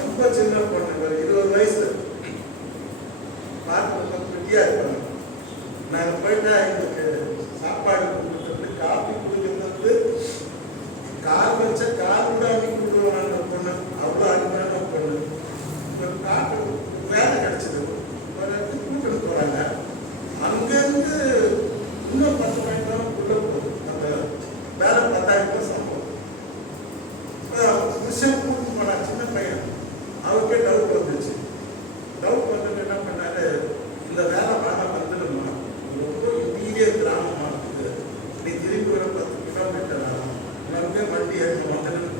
ரொம்ப சின்ன பொண்ணு, ஒரு 20 வயசு, பார்த்து ரொம்ப குட்டியா இருப்பாங்க. நாங்கள் போயிட்டா எங்களுக்கு சாப்பாடு கொடுத்துட்டு காப்பி குடிக்கிறது கார் வச்ச கார் கூட அன்னி கொடுக்குறோம். அந்த பொண்ணு அவ்வளோ அன்பான பொண்ணு. ஒரு காட்டு வேலை கிடைச்சது, ஒரு இடத்துக்கு கூப்பிட்டு போறாங்க. அங்கிருந்து இன்னும் 10 மணி நேரம் உள்ள போகுது. அந்த வேலை 10,000 ரூபாய் சம்பளம். விஷயம் கூப்பிட்டு போனா சின்ன பையன், அவருக்கே டவுட் வந்துச்சு. டவுட் வந்துட்டு என்ன பண்ணாரு, இந்த வேலை பணம் வந்துடுமா, ரொம்ப இன்டீரியர் கிராமமா இருக்குது, நீ திரும்பி வர 10 கிலோமீட்டர் ஆகும், உனக்கே வண்டி ஏற்கனவே வந்துடுன்னு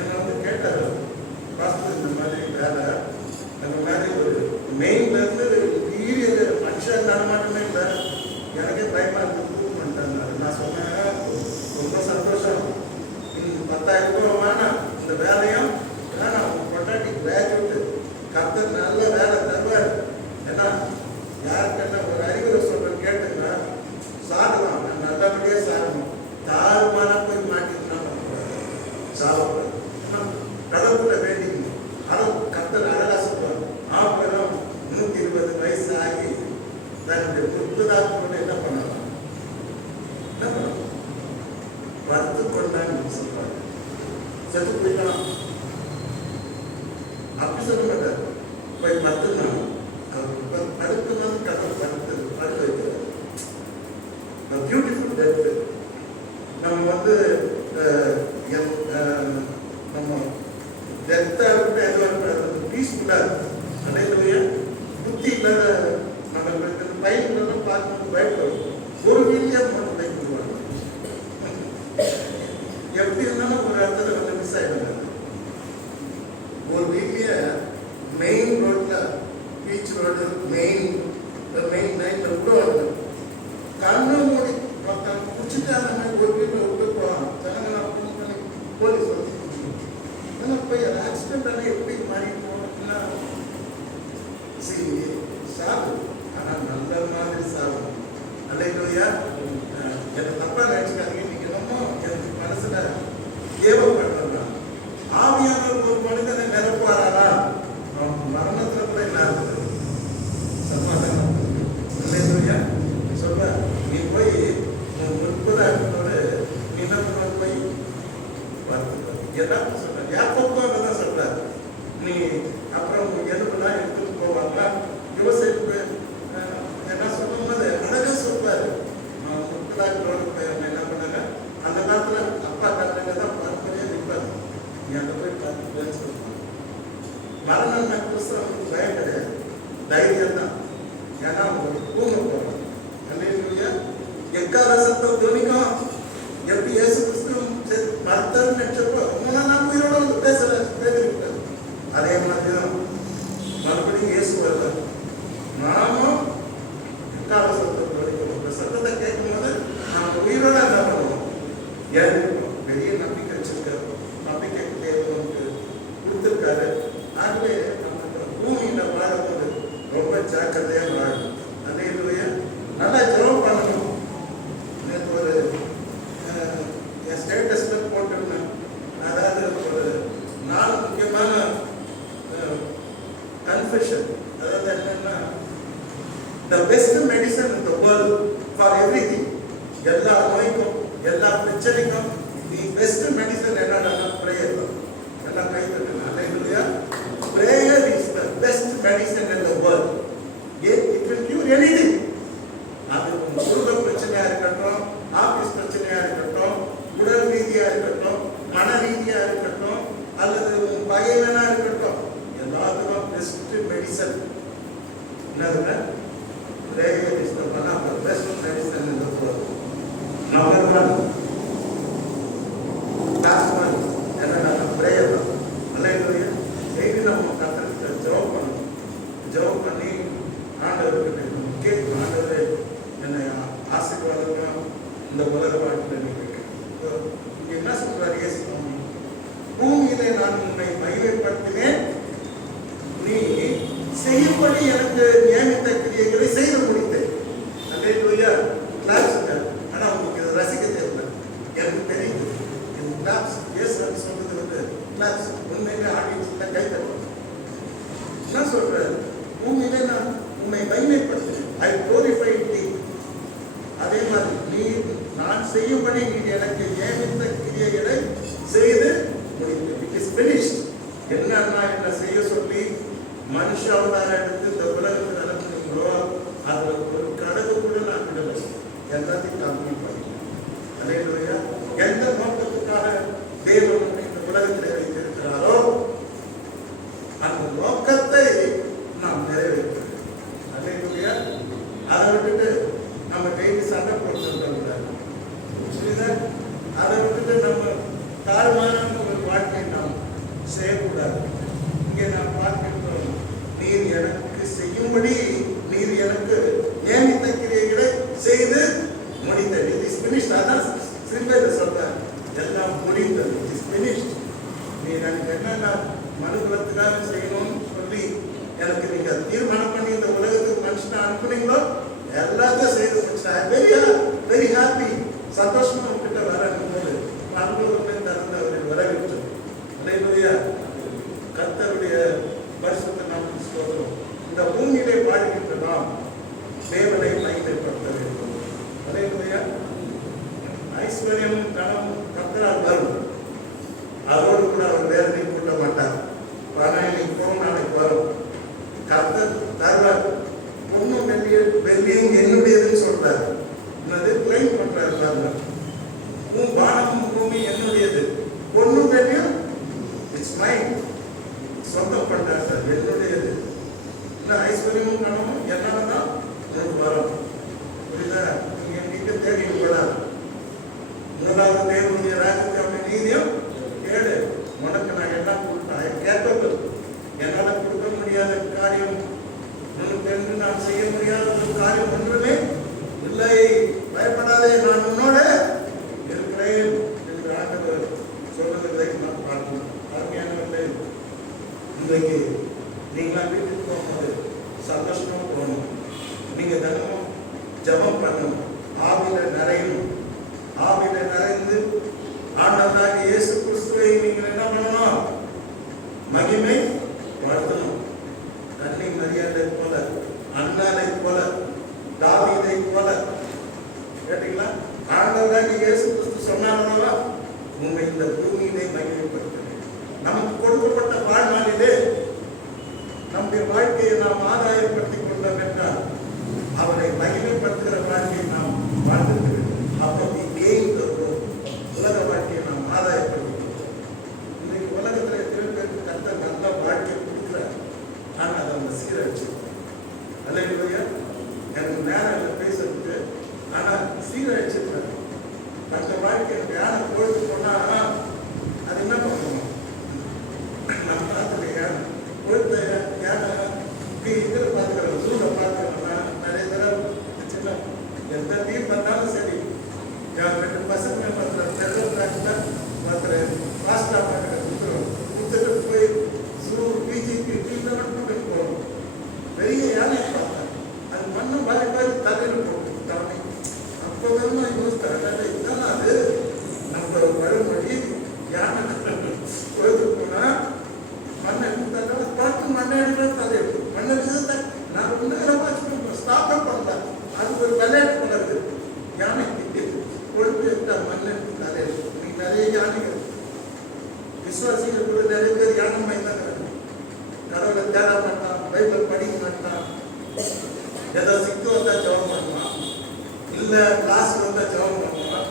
என்னை கேட்டார். பாஸ்டர் இந்த மாதிரி வேலை, அந்த மாதிரி ஒரு மெயின்ல இருந்து இன்டீரியர் மனுஷன் நடமாட்டமே இல்லை, எனக்கே பயமா இருக்கு, ப்ரூவ் பண்ணிட்டாங்க. நான் சொன்னேன், ரொம்ப சந்தோஷம், 10,000 ரூபாய் வேணாம், இந்த வேலையும் வேணாம், உங்க பொண்டாட்டி கிராஜுவேட், கர்த்தர் நல்ல வேலை தருவார். ஏன்னா யாருக்கு என்ன ஒரு அறிவுரை சொல்றேன் கேட்டுங்க, சாகலாம், நான் நல்லபடியா சாகணும். தாழ்மான போய் மாட்டிக்கலாம் சாப்பிட கடவுளை வேண்டிக்கணும். ஆனால் கர்த்தர் அழகா சொல்லுவாங்க, ஆப்பரம் 120 வயசு ஆகி தன்னுடைய புத்ததாக்களோட என்ன பண்ணலாம், என்ன பண்ணலாம், ரத்து பண்ணான்னு சொல்றாங்க. செத்து போய்க்கலாம் அப்படி சொல்ல மாட்டார். போய் படுத்துனாங்க, அவர் படுத்துனாலும் கதை படுத்து வைக்கிறார். Beautiful death. நம்ம நம்ம டெத்தாக இருக்கட்டும், எதுவாக இருக்கட்டும், பீஸ்ஃபுல்லாக இருக்கும். அதே புத்தி இல்லாத நம்மளுக்கு பையன் பார்க்கும்போது பயப்படும். ஒரு வீட்லேயே நம்ம பைக் பண்ணுவாங்க. எப்படி இருந்தாலும் ஒரு இடத்துல மிஸ் ஆகிடுங்க. ஒரு வீட்லேயே மெயின் ரோட்ல, பீச் ரோடு, மெயின் லைன்ல கூட வருது. கண்ணு மூடி குடிச்சிட்டு அந்த மாதிரி ஒரு வீட்டில் விட்டு போவாங்க. ஜனங்களாம் ஃபோன் பண்ணி போலீஸ் வந்து பிடிச்சிக்கணும். போய் ஆக்சிடென்ட் ஆனால் எப்படி மாறி போகணும்னா சாகு, ஆனால் நல்ல மாதிரி சாகும். அல்லேலூயா. எனக்கு தப்பா நினைச்சுக்காதீங்க. நீங்க என்னமோ எனக்கு மனசுல ஏவப்படுறா, ஆவியானவர் ஒரு மனிதனை நிரப்புவாரா, மரணத்துல கூட என்ன இருக்குது சமாதானம். அல்லேலூயா. சொல்ற நீ போய் 30 ஆண்டோடு நீ என்ன பண்ண போய் எல்லாரும் சொல்ற யாக்கோபு தான் சொல்றாரு. நீ அப்புறம் எலும்புலாம் எடுத்துட்டு போவாங்க, யோசேப்பு தூங்க போறோம். அல்லேலூயா. எக்கால சத்தம் துணிக்கும். எப்படி இயேசு கிறிஸ்து மறுத்தார் நினைச்சப்போ 3 நாள் உயிரோட வந்து பேசல பேசிருக்காரு. அதே மாதிரி தான் மறுபடியும் இயேசு வருவார். நாமும் எக்கால சத்தம் துணிக்கும். இந்த சத்தத்தை கேட்கும் போது நாம் உயிரோட என்ன பண்ணுவோம்? ஏறிப்போம். பெரிய நம்பிக்கை வச்சிருக்காரு. நம்பிக்கை தேவனுக்கு கொடுத்துருக்காரு. ஆகவே நம்ம பூமியில வாழும்போது ரொம்ப ஜாக்கிரதையா வாழணும். அல்லேலூயா. நல்லா ஜெபம் பண்ணணும். நேற்று ஒரு என் ஸ்டேட்டஸ்ல போட்டிருந்தேன். அதாவது ஒரு 4 முக்கியமான கன்ஃபெஷன். அதாவது என்னன்னா, the best medicine in the world for everything, எல்லா நோய்க்கும் எல்லா பிரச்சனைக்கும் the best medicine என்னன்னா prayer. எல்லாம் கை தட்டுங்க. அல்லேலூயா. Prayer is the best medicine in the world. It will cure anything. அது உங்க குடும்ப பிரச்சனையா இருக்கட்டும், ஆபீஸ் பிரச்சனையா இருக்கட்டும், உடல் ரீதியா இருக்கட்டும், மன ரீதியா இருக்கட்டும், அல்லது உங்க பகைவனா இருக்கட்டும், எல்லாத்துக்கும் பெஸ்ட் மெடிசன் என்னதுன்னா prayer is the one of the best medicine in the world. Number 1. Last one. என்னன்னா prayer தான். அல்லேலூயா. டெய்லி நம்ம கர்த்தர்கிட்ட ஜெபம் பண்ணணும். ஜெபம் பண்ணி ஆண்டவர்கிட்ட கேட்கணும். ஆண்டவரே என்னை ஆசீர்வாதமா இந்த உலக வாழ்க்கையில் நீ வைக்கணும். இங்க என்ன சொல்றாரு இயேசு சுவாமி? பூமியிலே நான் உன்னை மகிமைப்படுத்தினேன், நீ செய்யும்படி எனக்கு நியமித்த கிரியைகளை செய்து முடித்தேன். அல்லேலூயா. கிளாப்ஸ். ஆனா உங்களுக்கு இதை ரசிக்க தேவை. எனக்கு தெரியுது இந்த கிளாப்ஸ் இயேசு சொல்றது வந்து கிளாப்ஸ் உண்மையிலே ஆடியன்ஸ்ல கை தட்டணும். என்ன சொல்றாரு? பூமியிலே நான் உன்னை மகிமைப்படுத்தினேன். ஐ குளோரிஃபைட் thee. அதே மாதிரி நீ நான் செய்யும்படி நீ எனக்கு நியமித்த கிரியைகளை செய்து முடித்தேன். It is finished. என்னன்னா என்ன செய்ய சொல்லி மனுஷ அவதாரம் எடுத்து இந்த உலகத்தில் நடத்துறீங்களோ அதுல ஒரு கடவு கூட நான் விடலை. எல்லாத்தையும் கம்ப்ளீட் பண்ணிட்டேன். அல்லேலூயா. எந்த நோக்கத்துக்காக தேவன் இந்த உலகத்தில் வைத்திருக்கிறாரோ அந்த நோக்கத்தை நாம் நிறைவேற்றுகிறோம். அல்லேலூயா. அதை விட்டுட்டு நம்ம டெய்லி சண்டை போட்டுருக்கோம். புரியுதா? அதை விட்டுட்டு நம்ம தாழ்வான ஒரு வாழ்க்கை நாம் செய்யக்கூடாது. இங்கே நாம் பார்க்கின்றோம், நீர் எனக்கு செய்யும்படி நீர் எனக்கு நியமித்த கிரியைகளை செய்து முடித்தது. It is finished. அதான் சிறுவையில சொல்றார், எல்லாம் முடிந்தது. It is finished. நீ எனக்கு என்னென்ன மனுக்குலத்துக்காக செய்யணும்னு சொல்லி எனக்கு நீங்க தீர்மானம் பண்ணி இந்த உலகத்துக்கு மனுஷனை அனுப்புனீங்களோ எல்லாத்தையும் செய்து முடிச்சிட்டேன். Very happy. சந்தோஷமா உங்ககிட்ட வரணும்போது அனுபவத்தை தந்து அவரை வரவேற்று. அல்லேலூயா. கர்த்தருடைய பரிசுத்த நாமத்துக்கு ஸ்தோத்திரம். இந்த பூமியிலே வாழ்கின்ற நாம் தேவனை மகிமைப்படுத்த வேண்டும். அல்லேலூயா. ஐஸ்வர்யம் கனவும் கர்த்தரால் வரும். அதோடு கூட அவர் வேதனை கூட்ட மாட்டார். பணம் இன்னைக்கு போகும் நாளைக்கு வரும். கர்த்தர் தருவார். பொண்ணும் வெள்ளியும் என்னுடையதுன்னு சொல்றாரு. என்னது கிளைம் பண்றாரு பாருங்க. உன் வானமும் பூமி என்னுடையது, பொண்ணும் வெள்ளியும் இட்ஸ் மைன். சொந்தம் பண்றாரு சார், என்னுடையது. இந்த ஐஸ்வர்யமும் கனவும் என்னதான் உனக்கு வரும். புரியுதா? நீங்க என்கிட்ட தேடி போடாது. முதலாவது தேவனுடைய ராஜ்யத்தை நீதியும் கேளு. உனக்கு நான் எல்லாம் கொடுத்தேன். கேட்கப்படும். என்னால கொடுக்க முடியாத காரியம் உனக்கு நான் செய்ய முடியாத ஒரு காரியம் ஒன்றுமே இல்லை. பயப்படாதே, நான் உன்னோட இருக்கிறேன் என்று ஆண்டவர் சொல்றதை நான் பார்க்கணும். அருமையானவர்களே, இன்றைக்கு நீங்களாம் வீட்டுக்கு போகும்போது சந்தோஷமா போகணும். நீங்க தினமும் ஜபம் பண்ணணும். ஆவில நிறையணும். ஆவில நிறைந்து ஆண்டவராகிய இயேசு கிறிஸ்துவை நீங்கள் என்ன பண்ணணும்? மகிமை படுத்தணும். கன்னி மரியாதை போல, அன்னாலை போல, தாவீதை போல. கேட்டீங்களா? ஆண்டவராகிய இயேசு கிறிஸ்து சொன்னாரா உண்மை இந்த பூமியிலே மகிமைப்படுத்துகிறேன். நமக்கு கொடுக்கப்பட்ட வாழ்நாளிலே நம்முடைய வாழ்க்கையை நாம் ஆதாயப்படுத்திக் கொண்டோம் என்றால் அவரை மகிமைப்படுத்துகிற வாழ்க்கையை நாம் வாழ்ந்திருக்க வேண்டும். அப்போ உலக வாழ்க்கையை நாம் ஆதாயப்படுத்திக் இன்னைக்கு உலகத்தில் எத்தனை பேருக்கு கர்த்தர் நல்ல வாழ்க்கையை கொடுக்கிறார். ஆனால் அதை அவங்க சீரழிச்சு. அல்லேலூயா. எனக்கு அப்புறமா யோசித்தாங்க, இதுதான் அது நம்ம பழமொழி, யானை பொழுது போனா மண்ணை எடுத்தாங்க, பார்த்து மண்ணை அடிக்கலாம் தலையிடும், மண்ணை எடுத்து நான் ரொம்ப நேரமா ஸ்டாப் பண்ணேன். அது ஒரு விளையாட்டு பண்ணது. யானை பொழுது எடுத்தா மண்ணை எடுத்து தலையிடும். நீ நிறைய யானைகள் விசுவாசிகள் கூட நிறைய பேர் யானை மைந்தாங்க. கடவுளை தேட மாட்டான், பைபிள் படிக்க மாட்டான், ஏதோ சிக்கு வந்தா ஜெபம் பண்ணுவான், இல்ல கிளாஸ் வந்தா ஜெபம் பண்ணுவான்,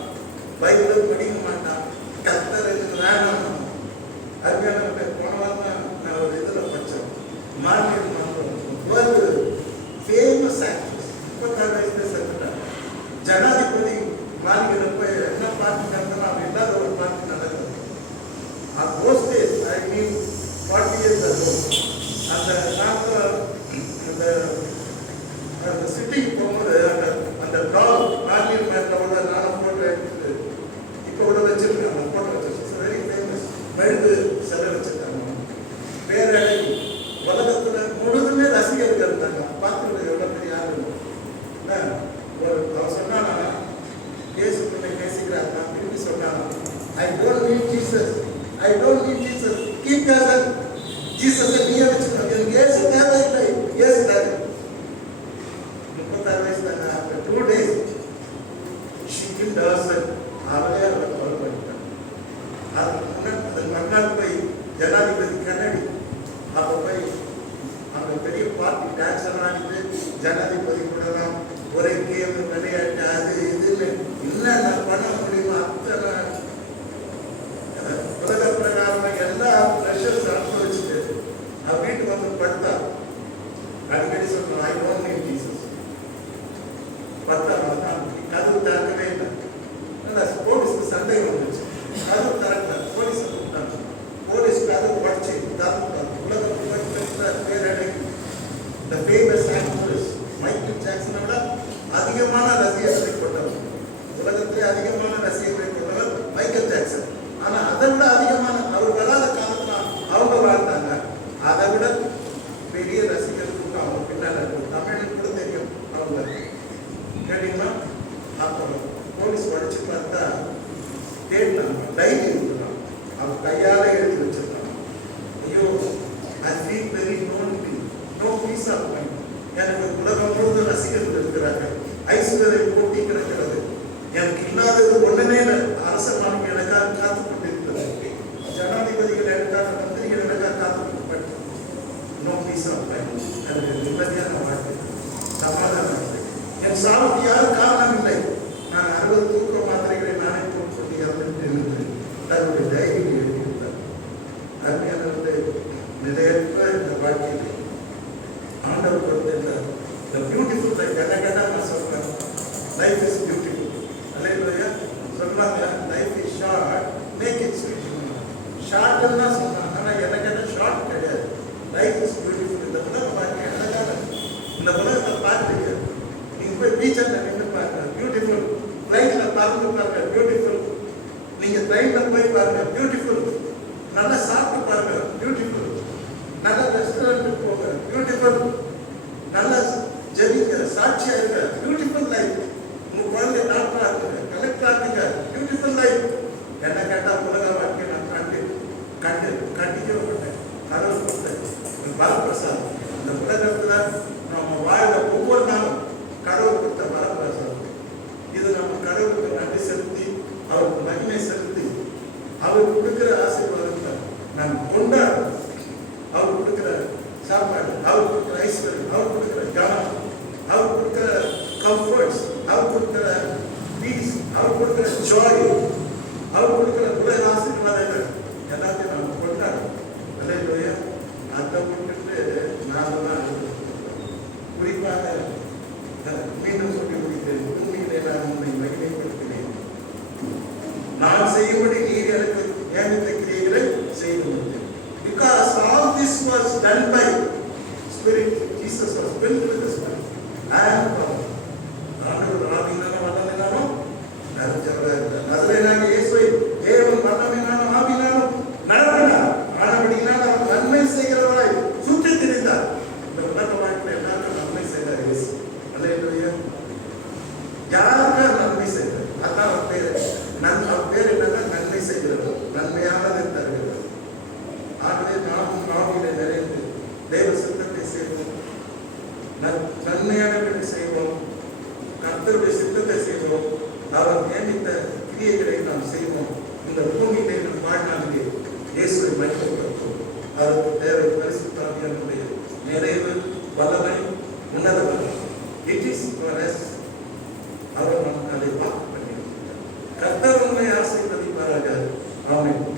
பைபிள் படிக்க மாட்டான், கர்த்தர் வேணாம். அருமையான போன வாரம் நான் ஒரு இதுல படிச்சோம், மார்னிங் வேர்ல்டு ஃபேமஸ் ஆக்டர்ஸ் 36 வயசுல செத்துட்டாங்க. ஜனாதிபதி மாளிகையில போய் என்ன பார்ட்டி நடந்தனா அப்படி இல்லாத ஒரு பார்ட்டி நடக்குது. those days, I mean 40 years ago, அந்த நாட்டில் அந்த சிட்டிக்கு போகும்போது அந்த டால் நாட்டியம் மேட்டோட நானும் போட்டோ எடுத்து இப்போ கூட வச்சிருக்கேன். அந்த போட்டோ வச்சிருக்கேன், வெரி ஃபேமஸ். மெழுகு சிலை வச்சிருக்காங்க. வேற உலகத்துல முழுதுமே ரசிகர்கள் இருந்தாங்க. பார்த்துட்டு எவ்வளவு பெரிய ஆள் இருக்கும். அவன் சொன்னானா, இயேசு உன்னை நேசிக்கிறார். நான் திரும்பி சொன்னானா, I don't need Jesus. I don't need Jesus. Keep yourself. Jesus நீயே வச்சுக்கணும். எனக்கு இயேசு தேவையில்லை. இயேசு தேவை. 36 வயசு தாங்க. After 2 days, she killed herself. அவளே அவளை கொலை பண்ணிட்டாங்க. அது மறுநாள் போய் ஜனாதிபதி கன்னடி அப்போ போய் அவங்க பெரிய பார்ட்டி டான்ஸ் எல்லாம் ஆடிட்டு ஜனாதிபதி கூட தான் ஒரே கேம் விளையாட்டு அது இதுன்னு என்னென்ன பண்ண முடியுமோ அத்தனை உலக பிரகாரம் எல்லா ப்ரெஷர்ஸ் அனுபவிச்சுட்டு வீட்டுக்கு வந்து படுத்தா. அடிக்கடி சொல்றோம், ஐ டோன்ட் நீட் ஜீசஸ். படுத்தா கதவு திறக்கவே இல்லை. போலீஸ்க்கு சந்தேகம் வந்துச்சு, கதவு திறக்கல. போலீஸ் கூப்பிட்டாங்க. போலீஸ் கதவு படிச்சு உலகத்தில் பேரடை இந்த ஃபேமஸ் ஆக்ட்ரஸ் மைக்கேல் ஜாக்சனை விட அதிகமான ரசிகர்களை கொண்டவர், உலகத்திலே அதிகமான ரசிகர்களை கொண்டவர் மைக்கேல் ஜாக்சன். ஆனா அதை விட அதிகமான அவர் வராத காலத்துல அவங்க வாழ்ந்தாங்க. அதை விட பெரிய ரசிகர்களுக்கு அவங்க பின்னால் தமிழுக்கு கூட தெரியும் அவங்க கேட்டீங்கன்னா. அப்போ போலீஸ் படிச்சு பார்த்தா கேட்டாங்க, டைரி இருக்கலாம், அவங்க கையால எழுதி வச்சிருக்காங்க. ஐயோ, I feel very lonely, no peace of mind. எனக்கு உலகம் முழுவதும் ரசிகர்கள் இருக்கிறார்கள், ஐஸ்வர்யம் போட்டி கிடக்கிறது, எனக்கு இல்லாதது ஒண்ணுமே அரசாங்கம் எனக்காக காத்து கொண்டிருக்கிறது, ஜனாதிபதிகள் எனக்காக, மந்திரிகள் எனக்காக காத்து கொண்டு நோ பீஸ் ஆஃப் மைண்ட். எனக்கு நிம்மதியான வாழ்க்கை, சமாதான வாழ்க்கை. என் சாவுக்கு யாரும் காரணம் இல்லை. நான் 60 தூக்க மாத்திரைகளை நானே போட்டு இறந்துட்டு இருந்து தன்னுடைய தைரியம் எழுதியிருந்தார். அருமையானவர்களே, நிலையற்ற இந்த வாழ்க்கையில் ஆண்டவர் கொடுத்த இந்த பியூட்டிஃபுல் லைஃப் என்ன நான் சொல்றேன், லைஃப் இஸ் பியூட்டிஃபுல். அல்லேலூயா. சொல்றாங்க, life is short, make it sweet. ஷார்ட்னு தான் சொன்னாங்க, ஆனால் என்ன கேட்டால் ஷார்ட் கிடையாது. Life is beautiful. இந்த உலக வாழ்க்கை அழகான, இந்த உலகத்தை பார்த்துருக்க, நீங்க போய் பீச்சில் நின்று பாருங்க, பியூட்டிஃபுல். ஃப்ளைட்ல பறந்து பாருங்க, பியூட்டிஃபுல். நீங்க ட்ரெயின்ல போய் பாருங்க, பியூட்டிஃபுல். நல்லா சாப்பிட்டு பாருங்க, பியூட்டிஃபுல். நல்ல ரெஸ்டாரண்ட்டுக்கு போங்க, பியூட்டிஃபுல். நல்ல ஜெபிங்க, சாட்சியா இருக்க, பியூட்டிஃபுல் லைஃப். உங்க குழந்தை டாக்டரா இருக்க, கலெக்டரா இருக்க, பியூட்டிஃபுல் லைஃப். என்ன கேட்டா உலக வாழ்க்கை நான் கண்டிக்க மாட்டேன். கடவுள் கொடுத்த வரப்பிரசாதம். இந்த உலகத்துல நம்ம வாழ்ந்த ஒவ்வொரு நாளும் கடவுள் கொடுத்த வரப்பிரசாதம். இது நம்ம கடவுளுக்கு நன்றி செலுத்தி, அவருக்கு மகிமை செலுத்தி, அவர் கொடுக்கிற ஆசீர்வாதத்தை நாம் கொண்டாடுறோம். அவர் கொடுக்கிற சாப்பாடு, அவர் கொடுக்கிற ஐஸ்வர்யம், அவர் கொடுக்கிற கவனம், அவர் கொடுக்கிற கம்ஃபர்ட்ஸ், அவர் கொடுக்கிற பீஸ், அவர் கொடுக்கிற ஜாய், அவர் கொடுக்கிற உலக ஆசீர்வாதங்கள் எல்லாத்தையும் நாம் கொண்டாடுறோம். அல்லேலூயா. அதை விட்டுட்டு நாமெல்லாம் குறிப்பாக மீண்டும் சொல்லி முடிக்கிறேன், உண்மையிலே நான் உண்மை மகிமைப்படுத்தினேன். நான் செய்யும்படி நீர் எனக்கு நியமித்த கிரியைகளை செய்து முடித்தேன். Because all this was done by Spirit. Jesus was filled with the Spirit and power. ஆண்டவர் ஆவியினாலும் வல்லமையினாலும் நிறைஞ்சவராக இருந்தார். நசரேயனாகிய இயேசுவை தேவன் வல்லமையினாலும் ஆவியினாலும் நடத்தினார். ஆனபடியினால் அவர் நன்மை செய்கிறவராய் சுற்றி திரிந்தார். இந்த உலக வாழ்க்கையில் எல்லாருக்கும் நன்மை செய்தார் இயேசு. அல்லேலூயா. யாருக்காக நன்மை செய்தார்? தியானங்களை செய்வோம், கர்த்தருடைய சித்தத்தை செய்வோம், அவர் நியமித்த கிரியைகளை நாம் செய்வோம். இந்த பூமியிலே நம் வாழ்நாளிலே இயேசுவை மகிமைப்படுத்தும். அதற்கு தேவை பரிசுத்த ஆவியானவருடைய நிறைவு, வல்லமை, உன்னத வல்லமை. It is for us. அவர் நமக்கு அதை வாக்கு பண்ணியிருக்கிறார். கர்த்தர் உண்மை ஆசீர்வதிப்பாராக. ஆமென்.